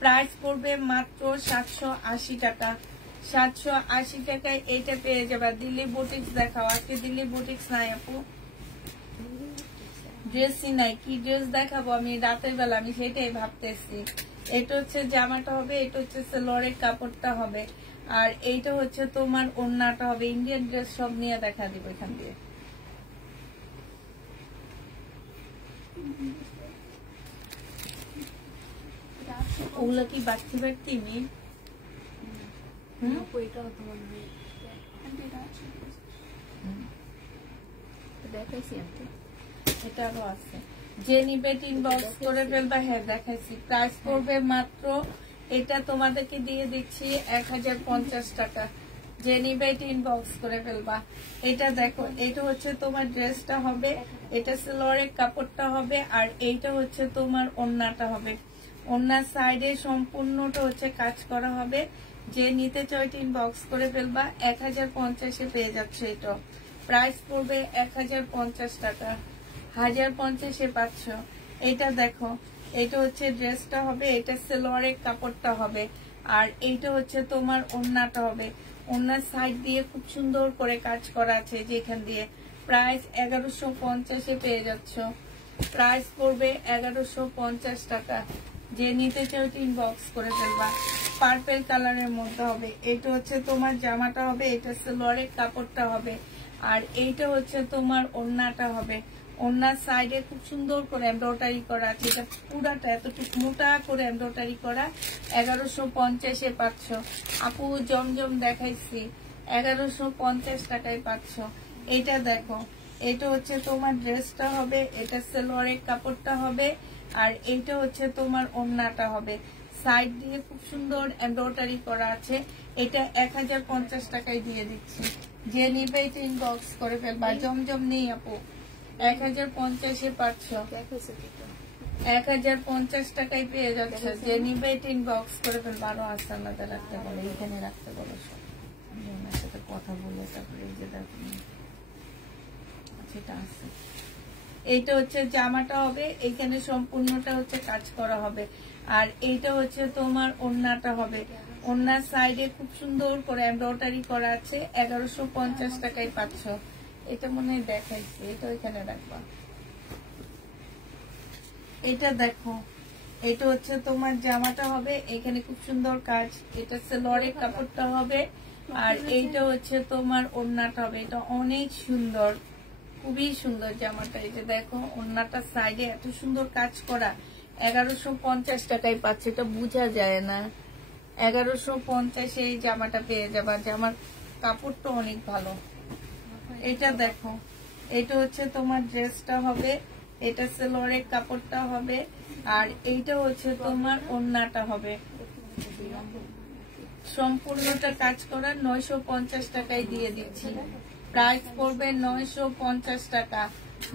প্রাইস পড়বে মাত্র 780 টাকা। 780 টাকায় এইটা পেয়ে যাবা। দিল্লি বুটিক্স দেখাও। আজকে দিল্লি বুটিক্স নাই আপু, ড্রেসই নাই। কি ড্রেস দেখাবো আমি রাতের বেলা, আমি সেটাই ভাবতেছি। এটা হচ্ছে জামাটা হবে, এটা হচ্ছে সালোয়ারের কাপড়টা হবে, আর এইটা হচ্ছে তোমার ওড়নাটা হবে। ইন্ডিয়ান ড্রেস সব নিয়ে দেখা দিব এখান দিয়ে। ওগুলো কি বাড়তি বাড়তি মেয়ে? এটা আরো আছে। যে নিবে ইনবক্স করে ফেলবা। হ্যাঁ দেখাইছি। প্রাইস পড়বে মাত্র, এটা তোমাদেরকে দিয়ে দিচ্ছি 1050 টাকা। যে নিবে ইনবক্স করে ফেলবা। এটা দেখো, এটা হচ্ছে তোমার ড্রেসটা হবে, এটা সালোয়ারের কাপড়টা হবে, আর এইটা হচ্ছে তোমার ওড়নাটা হবে। ওড়নার সাইডে সম্পূর্ণটা হচ্ছে কাজ করা হবে। যে নিতে চাও এটা ইনবক্স করে ফেলবা। 1050-এ পেয়ে যাচ্ছে। এটা প্রাইস পড়বে 1050 টাকা। 1050-এ পাচ্ছ। এটা দেখো, এটা হচ্ছে ড্রেসটা হবে, এটা সালোয়ারের কাপড়টা হবে, আর এইটা হচ্ছে তোমার ওড়নাটা হবে। ওড়নার সাইড দিয়ে খুব সুন্দর করে কাজ করা আছে, যেখান দিয়ে। প্রাইস 1150-এ পেয়ে যাচ্ছ। প্রাইস পড়বে 1150 টাকা। যে নিতে চাও ইনবক্স করে ফেলবা। পার্পল কালারের মধ্যে হবে। এটা হচ্ছে তোমার জামাটা হবে, এটা সালোয়ারের কাপড়টা হবে, আর এইটা হচ্ছে তোমার ওড়নাটা হবে। ওড়নার সাইডে খুব সুন্দর করে এমব্রয়ডারি করা আছে। এটা পুরাটা এতটুকু মোটা করে এমব্রয়ডারি করা। 1150-এ পাচ্ছ। আপু জমজম দেখাইছি, 1150 টাকায় পাচ্ছ। এটা দেখো, এটা হচ্ছে তোমার ড্রেসটা হবে, এটা সালোয়ারের কাপড়টা হবে, আর এইটা হচ্ছে তোমার ওড়নাটা হবে। সাইড দিয়ে খুব সুন্দর এমব্রয়ডারি করা আছে। এটা 1050 টাকায় দিয়ে দিচ্ছি। যে নিবে এটা ইনবক্স করে ফেলবা। জমজম নেই আপু, 1050-এ পাচ্ছ। 1050 টাকায় পেয়ে যাচ্ছে। যে নিবে এটা ইনবক্স করে ফেলবা। আরো আসতে আলাদা রাখতে বলো, এখানে রাখতে বলো সব। আমি ওনার সাথে কথা বলে তারপরে এই যে দেখো, সেটা আছে। এইটা হচ্ছে জামাটা হবে, এইখানে সম্পূর্ণটা হচ্ছে কাজ করা হবে, আর এইটা হচ্ছে তোমার ওড়নাটা হবে। ওড়নার সাইডে খুব সুন্দর করে এমব্রয়ডারি করা আছে। 1150 টাকায় পাচ্ছ। এটা মনে হয় দেখাইছি, এটা ওইখানে রাখবা। এটা দেখো, এটা হচ্ছে তোমার জামাটা হবে, এখানে খুব সুন্দর কাজ। এটা সালোয়ারের কাপড়টা হবে, আর এইটা হচ্ছে তোমার ওড়নাটা হবে। এটা অনেক সুন্দর, খুবই সুন্দর জামাটা। এই যে দেখো, ওড়নাটার সাইডে এত সুন্দর কাজ করা। 1150 টাকায় পাচ্ছে। এটা বোঝা যায় না, 1150 এই জামাটা পেয়ে যাবা। জামার কাপড়টা অনেক ভালো। এটা দেখো, এটা হচ্ছে তোমার ড্রেসটা হবে, এটা সেলোয়ারের কাপড়টা হবে, আর এইটা হচ্ছে তোমার ওড়নাটা হবে। সম্পূর্ণটা কাজ করা 950 টাকায় দিয়ে দিচ্ছি। প্রাইস পড়বে 950 টাকা।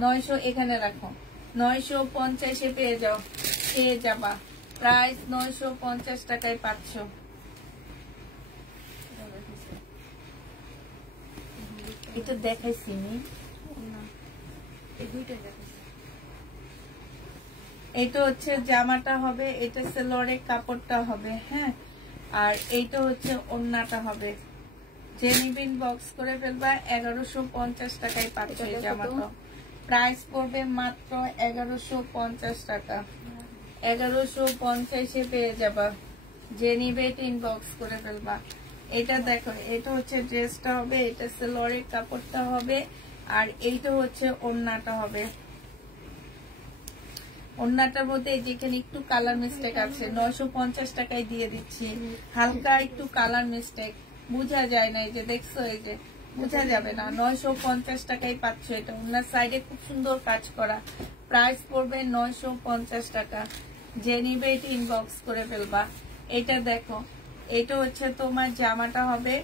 900 এখানে রাখো, 950 পেয়ে যাবা। প্রাইস 950 টাকায় পাচ্ছ। এটা দেখাইছি আমি, এটা হচ্ছে জামাটা হবে, এটা সেলোয়ারের কাপড়টা হবে, হ্যাঁ, আর এইটা হচ্ছে ওড়নাটা হবে। যে নিবেন বক্স করে ফেলবা। 1150 টাকায় পাচ্ছ এই জামাটা। প্রাইস পড়বে মাত্র 1150 টাকা। 1150 পেয়ে যাবা। যে নিবে ইনবক্স করে ফেলবা। এটা দেখো, এটা হচ্ছে ড্রেসটা হবে, এটা সেলোয়ারের কাপড়টা হবে, আর এইটা হচ্ছে ওড়নাটা হবে। ওড়নাটার মধ্যে যেখানে একটু কালার মিস্টেক আছে, 950 টাকায় দিয়ে দিচ্ছি। হালকা একটু কালার মিস্টেক, বোঝা যায় না, এই যে দেখছো, এই যে বোঝা যাবে না। 950 টাকায় পাচ্ছ এটা। ওড়নার সাইডে খুব সুন্দর কাজ করা। প্রাইস পড়বে 950 টাকা। যে নিবে এটা ইনবক্স করে ফেলবা। এটা দেখো, এটা হচ্ছে তোমার জামাটা হবে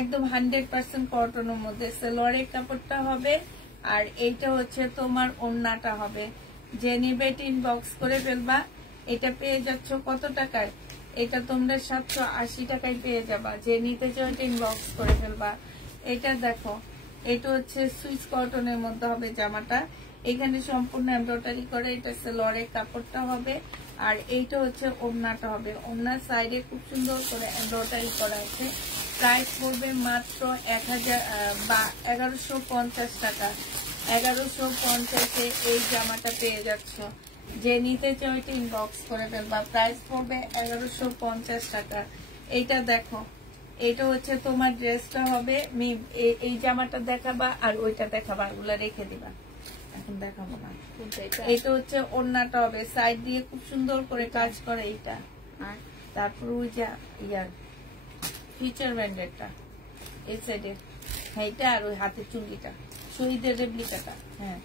একদম 100% কটনের মধ্যে, সেলোয়ারের কাপড়টা হবে, আর এইটা হচ্ছে তোমার ওড়নাটা হবে। যে নিবে ইনবক্স করে ফেলবা। এটা পেয়ে যাচ্ছ কত টাকায়? এটা তোমরা 780 টাকায় পেয়ে যাবা। যে নিতে চাও এটা ইনবক্স করে ফেলবা। এটা দেখো, এটা হচ্ছে সুইস কটনের মধ্যে হবে জামাটা। এখানে সম্পূর্ণ এমব্রয়ডারি করে, এটা সেলোয়ারের কাপড়টা হবে, আর এইটা হচ্ছে ওড়নাটা হবে। ওড়নার সাইডে খুব সুন্দর করে এমব্রয়ডারি করা আছে। প্রাইস পড়বে মাত্র 1150 টাকা। 1150 এই জামাটা পেয়ে যাচ্ছ। যে নিতে চাও এটা ইনবক্স করে ফেলবা। প্রাইস পড়বে 1150 টাকা। এইটা দেখো, এটা হচ্ছে তোমার ড্রেসটা হবে। এই জামাটা দেখাবা আর ওইটা দেখাবা, ওগুলা রেখে দিবা, এখন দেখাবো না। এটা হচ্ছে ওড়নাটা হবে, সাইড দিয়ে খুব সুন্দর করে কাজ করে এইটা। তারপর ওই যে ইয়ার ফিচার ব্যান্ডেডটা এই সাইডে, হ্যাঁ, এটা আর ওই হাতের চুঙ্গিটা, শহীদের রেপ্লিকাটা, হ্যাঁ।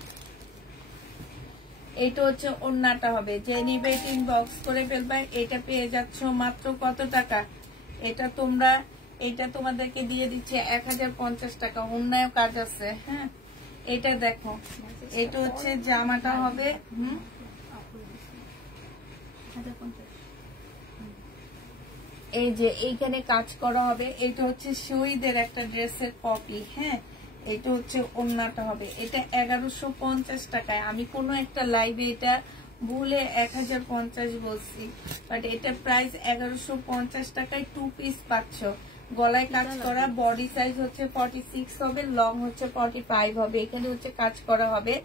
এইটা হচ্ছে ওড়নাটা হবে। যে নিবে ইনবক্স করে ফেলবা। এটা পেয়ে যাচ্ছ মাত্র কত টাকা? এটা তোমাদেরকে দিয়ে দিচ্ছে 1050 টাকা। ওড়নায়ও কাজ আছে, হ্যাঁ। এটা দেখো, এটা হচ্ছে জামাটা হবে, এই যে এইখানে কাজ করা হবে। এটা হচ্ছে শহীদের একটা ড্রেসের কপি, হ্যাঁ। এটা হচ্ছে ওড়নাটা হবে। এটা 1150 টাকায়। আমি কোনো একটা লাইভে এটা ভুলে 1050 বলছি, বাট এটা প্রাইস 1150 টাকায় 2 পিস পাচ্ছ। গলায় কাজ করা, বডি সাইজ হচ্ছে 46 হবে, লং হচ্ছে 45 হবে। এখানে হচ্ছে কাজ করা হবে।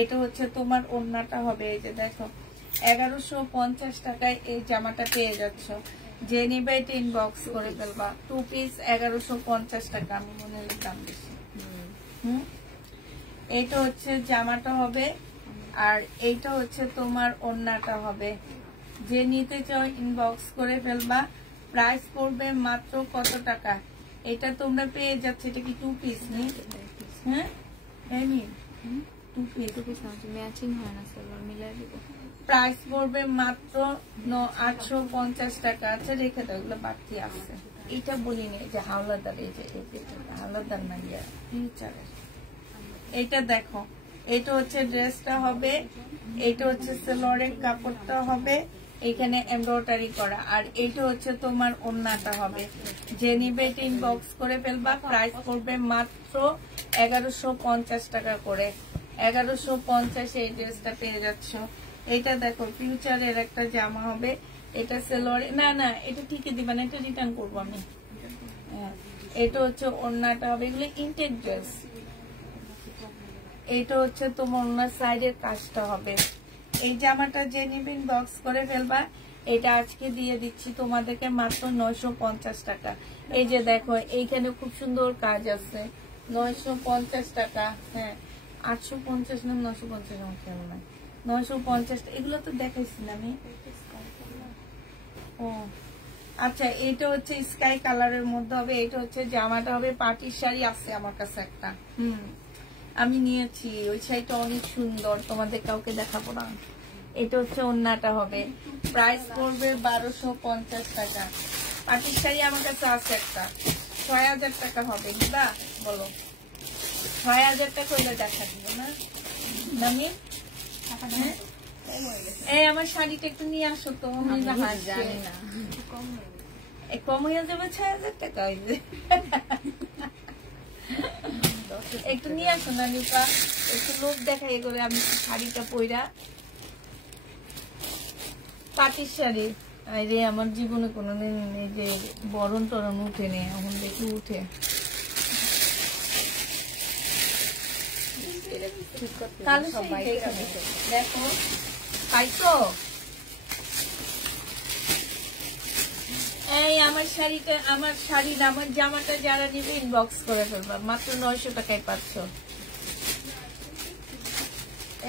এটা হচ্ছে তোমার ওড়নাটা হবে। এই যে দেখো, 1150 টাকায় এই জামাটা পেয়ে যাচ্ছ। যে নিবে এটা ইনবক্স করে ফেলবা। 2 পিস 1150 টাকা। আমি মনে হয় দাম বেশি। এটা হচ্ছে জামাটা হবে, আর এইটা হচ্ছে তোমার ওড়নাটা হবে। যে নিতে চাও ইনবক্স করে ফেলবা। প্রাইস পড়বে মাত্র কত টাকা? এটা তোমরা পেয়ে যাচ্ছে। এটা কি 2 পিস নেই? হ্যাঁ, 2 পিস ম্যাচিং হয় না, সেলোয়ার মিলাই দিব। প্রাইস পড়বে মাত্র 850 টাকা। আচ্ছা রেখে দাও, এগুলো বাড়তি আছে। এটা বলিনি, যে হাওলাদার, এই যে হাওলাদার না, ফিউচারের। এটা দেখো, এটা হচ্ছে ড্রেসটা হবে, এটা হচ্ছে সেলোয়ারের কাপড়টা হবে, এখানে এমব্রয়ডারি করা, আর এইটা হচ্ছে তোমার ওড়নাটা হবে। যে নিবে এটা ইনবক্স করে ফেলবা। প্রাইস পড়বে মাত্র 1150 টাকা করে। 1150 এই ড্রেসটা পেয়ে যাচ্ছ। এটা দেখো, ফিউচারের একটা জামা হবে। এটা সেলোয়ারে, না এটা ঠিকই দিবা না, এটা রিটার্ন করবো আমি। এটা হচ্ছে ওড়নাটা হবে। এগুলো ইনটেক ড্রেস। এইটা হচ্ছে তোমার ওড়নার সাইডের কাজটা হবে। এই জামাটা যে নিবেন বক্স করে ফেলবা। এটা আজকে দিয়ে দিচ্ছি তোমাদেরকে মাত্র 950 টাকা। এই যে দেখো, এইখানে খুব সুন্দর কাজ আছে। 950 টাকা, হ্যাঁ। 850 না 950, আমার খেয়াল নাই। 950, এগুলো তো দেখাইছি না আমি। ও আচ্ছা, এটা হচ্ছে স্কাই কালারের মধ্যে হবে। এটা হচ্ছে জামাটা হবে পার্টির শাড়ি, আছে আমার কাছে একটা। আমি নিয়েছি। ওই শাড়িটা অনেক সুন্দর, তোমাদের কাউকে দেখাবো না। এটা হচ্ছে ওন্নাটা হবে, প্রাইস পড়বে 1250 টাকা। পার্টির শাড়ি আমার কাছে আছে একটা, 6000 টাকা হবে। বুঝলা, বলো 6000 টাকা হইলে দেখা দিব না দামি। এই আমার শাড়িটা একটু নিয়ে আসো তো। আমি জানি না, কম হয়ে যাবে 6000 টাকা হইবে। একটু নিয়ে আসো না নিপা, একটু লোক দেখাই করে আমি শাড়িটা পইরা। পাটির শাড়ি রে আমার জীবনে কোনোদিন এই যে বরণ টরণ উঠে নেই, এখন দেখি উঠে। দেখো পাইছো, এই আমার শাড়িটা, আমার শাড়ির আমার জামাটা যারা নিবে ইনবক্স করে ফেলবা, মাত্র 900 টাকায় পাচ্ছ।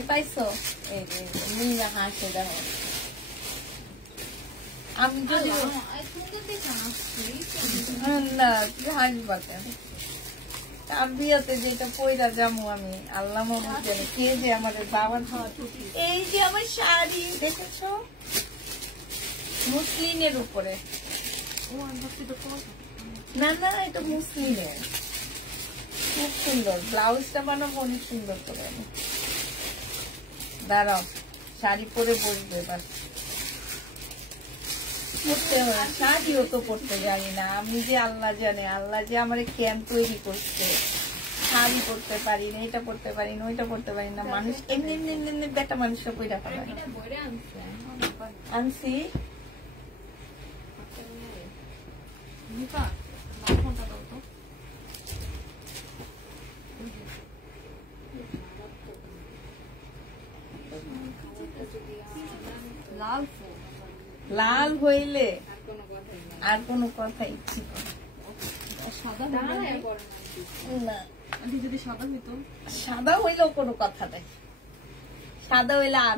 পাইছো, এই যে হাসে দেখো। আমি যদি না হাসবাতে বিয়েতে যেটা পয়লা যাবো আমি, আল্লাহ জানে কে যে আমাদের বাবার। এই যে আমার শাড়ি দেখেছো, মুসলিমের উপরে। না না, এটা মুসলিমের, খুব সুন্দর। ব্লাউজটা বানাবো অনেক সুন্দর করে আমি। দাঁড়াও, শাড়ি পরে বসবে এবার। পড়তে হয় শাড়িও তো পড়তে জানি না আমি, যে আল্লাহ জানে, আল্লাহ যে আমার কেন তৈরি করছে। শাড়ি পড়তে পারি না, এটা পড়তে পারি না, ওইটা পড়তে পারি না। মানুষ এমনি এমনি এমনি বেটা মানুষরা পয়রা পারে আনছি। লাল হইলে আর কোনো কথাই ছিল না। যদি সাদা হইতো, সাদা হইলেও কোনো কথা নাই, সাদা হইলে আর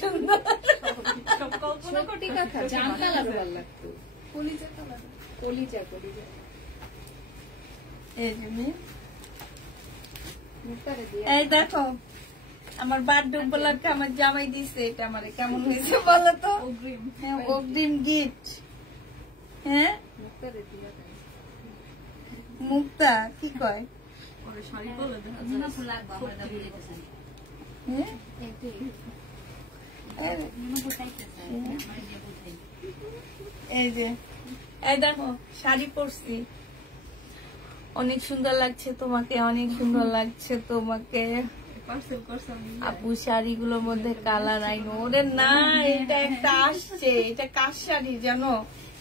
সুন্দর। এই দেখো আমার বার্থডে উপলক্ষে আমার জামাই দিছে, এটা আমার কেমন হয়েছে বলো তো? অগ্রিম গিফট। হ্যাঁ মুক্তা কি কয়, এই যে এই দেখো শাড়ি পরছি, অনেক সুন্দর লাগছে তোমাকে, অনেক সুন্দর লাগছে তোমাকে আপু। শাড়িগুলোর মধ্যে কালার আইনো ওরে না, এটা একটা আসছে, এটা কার শাড়ি জানো?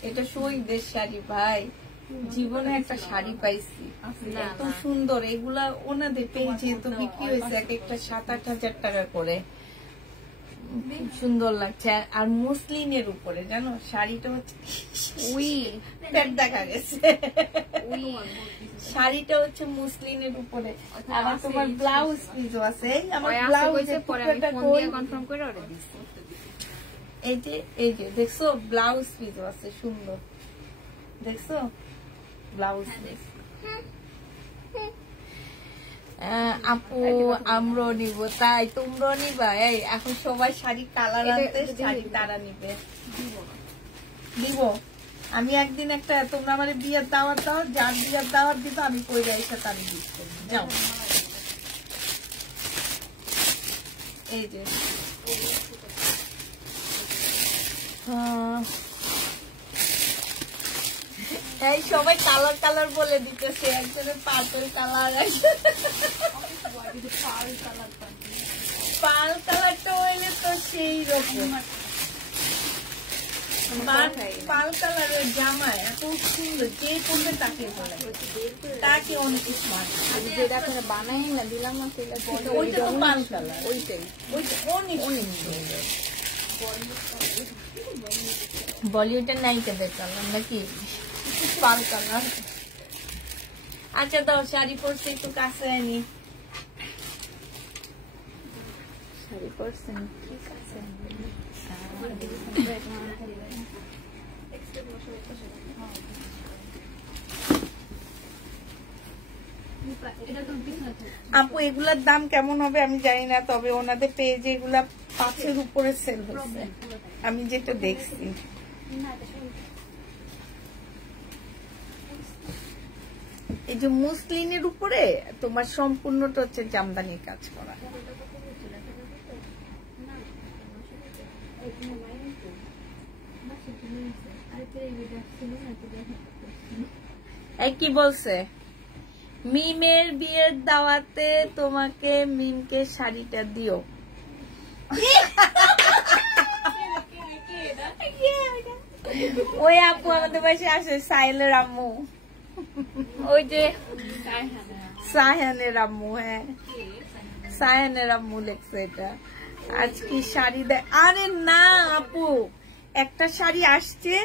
এটা শহীদের শাড়ি ভাই, জীবনে একটা শাড়ি পাইছি এত সুন্দর। এগুলা ওনাদের পেজে তো বিক্রি হয়েছে এক একটা 7-8 হাজার টাকা করে, খুব সুন্দর লাগছে। আর মুসলিমের উপরে জানো শাড়িটা হচ্ছে, পেট দেখা গেছে, শাড়িটা হচ্ছে মুসলিমের উপরে। আমার তোমার ব্লাউজ পিসও আছে, আমার ব্লাউজ কনফার্ম করে অর্ডার দিচ্ছি। এই যে দেখছো ব্লাউজ পিসও আছে সুন্দর, দেখছো ব্লাউজ পিস। আপু আমরাও নিব, তাই তোমরাও নিবা? এই এখন সবাই শাড়ি কালার আনতে, শাড়ি তারা নিবে। দিব আমি একদিন একটা, তোমরা আমার বিয়ের দাওয়াত দাও, যার বিয়ের দাওয়াত দিব আমি কই যাই সাথে আমি গিফট করবো। যাও এই যে এই সবাই কালার কালার বলে দিতেছে, একজনের পার্পল কালার, পাল কালারটা হইলে তো সেই রকম। পাল কালারের জামা এত সুন্দর, যে পড়বে তাকে বলে, তাকে অনেক স্মার্ট। বানাই না দিলাম না, ওইটা তো পাল কালার, ওইটা অনেক সুন্দর। বলিউডের নায়িকা দেখালাম নাকি পাল কালার। আচ্ছা দাও, শাড়ি পরছে একটু কাছে আনি। শাড়ি পরছেন ঠিক আছে, আপু এগুলার দাম কেমন হবে আমি জানি না, তবে ওনাদের পেজে এগুলা 5-এর উপরে সেল হচ্ছে আমি যেটা দেখছি। এই যে মুসলিনের উপরে তোমার সম্পূর্ণটা হচ্ছে জামদানির কাজ করা। কি বলছে? মিমের বিয়ের দাওয়াতে তোমাকে মিমকে শাড়িটা দিও। ওই আপু আমাদের বাসায় আসে, সাইলের আম্মু, ওই যে সায়ানের আম্মু। হ্যাঁ, সায়ানের আম্মু লেখছে এটা। আজকে শাড়ি দেয়? আরে না আপু, একটা শাড়ি আসছে,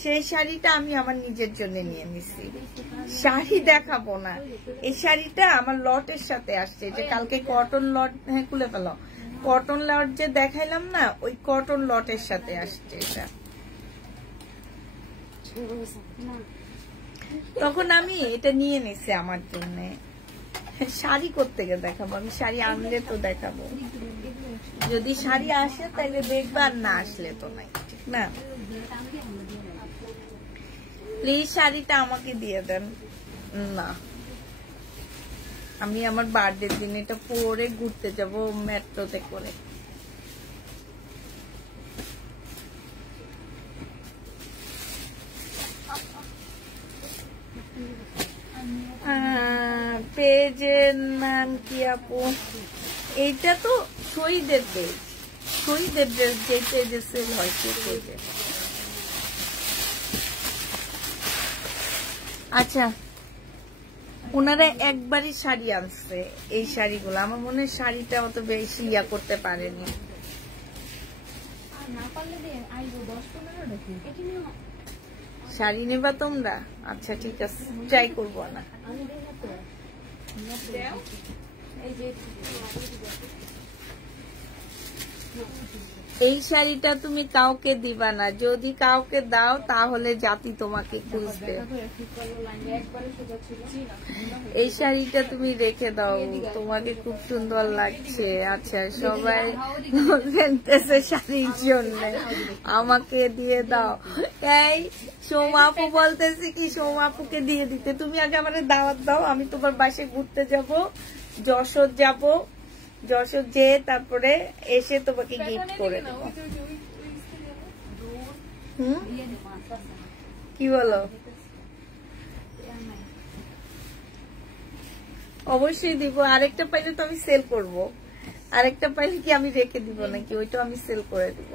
সেই শাড়িটা আমি আমার নিজের জন্য নিয়ে নিছি। শাড়ি দেখাবো না, এই শাড়িটা আমার লটের সাথে আসছে। যে কালকে কটন লট, হ্যাঁ খুলে ফেলো, কটন লট যে দেখাইলাম না, ওই কটন লটের সাথে আসছে এটা। তখন আমি এটা নিয়ে নিছি আমার জন্য। শাড়ি করতে গিয়ে দেখাবো, আমি শাড়ি আনলে তো দেখাবো। যদি শাড়ি আসে তাহলে দেখবা, আর না আসলে তো নাই, ঠিক না? প্লিজ শাড়িটা আমাকে দিয়ে দেন না। আমি আমার বার্থডের দিন এটা পরে ঘুরতে যাব মেট্রোতে করে। পেজের নাম কি আপু? এইটা তো শহীদের পেজ, শহীদের যে পেজে সেল হয় সেই পেজে। আচ্ছা, ওনারা একবারই শাড়ি আনছে, এই শাড়িগুলো আমার মনে হয় শাড়িটা অত বেশি ইয়া করতে পারেনি। শাড়ি নেবা তোমরা? আচ্ছা ঠিক আছে, ট্রাই করবো না। এই শাড়িটা তুমি কাউকে দিবা না, যদি কাউকে দাও তাহলে জাতি তোমাকে খুঁজবে। এই শাড়িটা তুমি রেখে দাও, তোমাকে খুব সুন্দর লাগছে। আচ্ছা, সবাই কিনতেছে শাড়ির জন্য, আমাকে দিয়ে দাও। এই সোমা আপু বলতেছি কি, সোমা আপুকে দিয়ে দিতে। তুমি আগে আমার দাওয়াত দাও, আমি তোমার বাসায় ঘুরতে যাব, যশোর যাব, যশোর যেয়ে তারপরে এসে তোমাকে গিফট করে দেবো। কি বলো? অবশ্যই দিব। আরেকটা পাইলে তো আমি সেল করব, আরেকটা পাইলে কি আমি রেখে দিব নাকি? ওইটা আমি সেল করে দিব।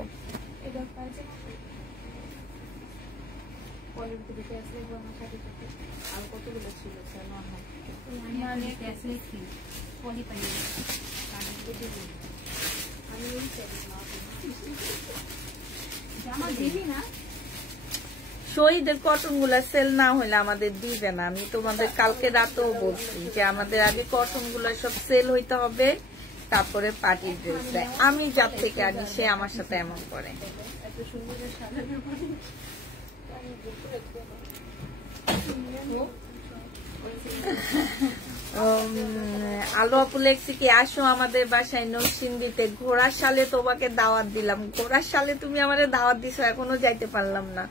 শহীদের কটন গুলা সেল না হইলে আমাদের দিবে না। আমি তোমাদের কালকে রাতেও বলছি যে আমাদের আগে কটন গুলা সব সেল হইতে হবে, তারপরে পার্টির ড্রেস দেয়। আমি যার থেকে আনি সে আমার সাথে এমন করে। আলো আপু লেখছি কি, আসো আমাদের বাসায় নরসিংদীতে, ঘোড়ার সালে তোমাকে দাওয়াত দিলাম। ঘোড়ার সালে তুমি আমাদের দাওয়াত দিছো, এখনো যাইতে পারলাম না।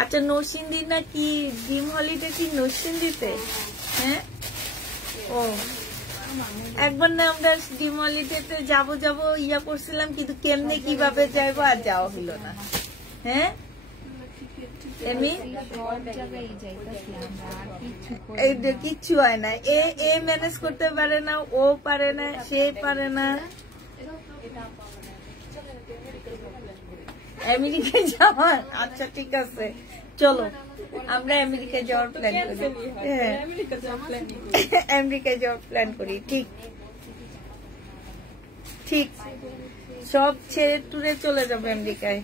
আচ্ছা, নরসিংদী না কি ড্রিম হলিডে কি নরসিংদীতে? হ্যাঁ, ও একবার না আমরা ড্রিম হলিডেতে যাবো ইয়া করছিলাম, কিন্তু কেমনে কিভাবে যাইবো আর যাওয়া হলো না। হ্যাঁ, কিচ্ছু হয় না। এ ম্যানেজ করতে পারে না, ও পারে না, সে পারে না। আমেরিকায় যাওয়ার? আচ্ছা ঠিক আছে, চলো আমরা আমেরিকায় যাওয়ার প্ল্যান করি। হ্যাঁ, আমেরিকায় যাওয়ার প্ল্যান করি। ঠিক ঠিক, সব ছেড়ে টুরে চলে যাবো আমেরিকায়।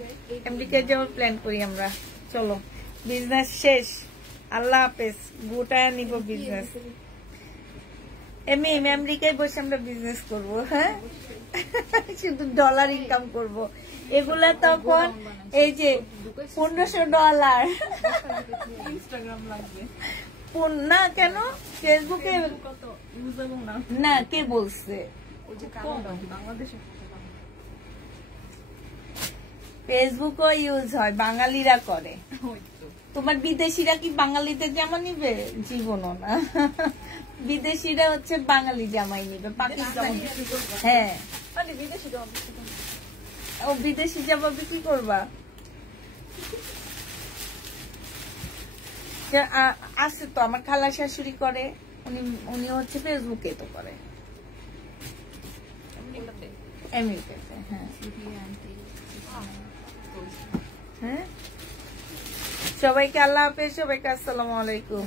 আমেরিকায় যাওয়ার প্ল্যান করি আমরা। চলো, বিজনেস শেষ, আল্লাহ হাফেজ, গোটায় নিব বিজনেস। এমনি আমেরিকায় বসে আমরা বিজনেস করবো, হ্যাঁ, শুধু ডলার ইনকাম করব। এগুলা তখন এই যে $1500 ইনস্টাগ্রাম লাগবে না, কেন ফেসবুকে কত ইউজ এবং না না, কে বলছে? ওই যে কারণ বাংলাদেশে ফেসবুকও ইউজ হয়, বাঙালিরা করে। ওই তো তোমার বিদেশিরা কি বাঙালিদের জামা নিবে? জীবনও না। বিদেশিরা হচ্ছে বাঙালি জামাই নিবে, পাকিস্তানি। হ্যাঁ, আরে বিদেশি দাম ও বিদেশি জামা বিক্রি করবা? আছে তো, আমার খালা শাশুড়ি করে, উনি হচ্ছে ফেসবুকে তো করে, আমেরিকাতে। হ্যাঁ হ্যাঁ, সবাইকে আল্লাহ হাফেজ, সবাইকে আসসালামু আলাইকুম।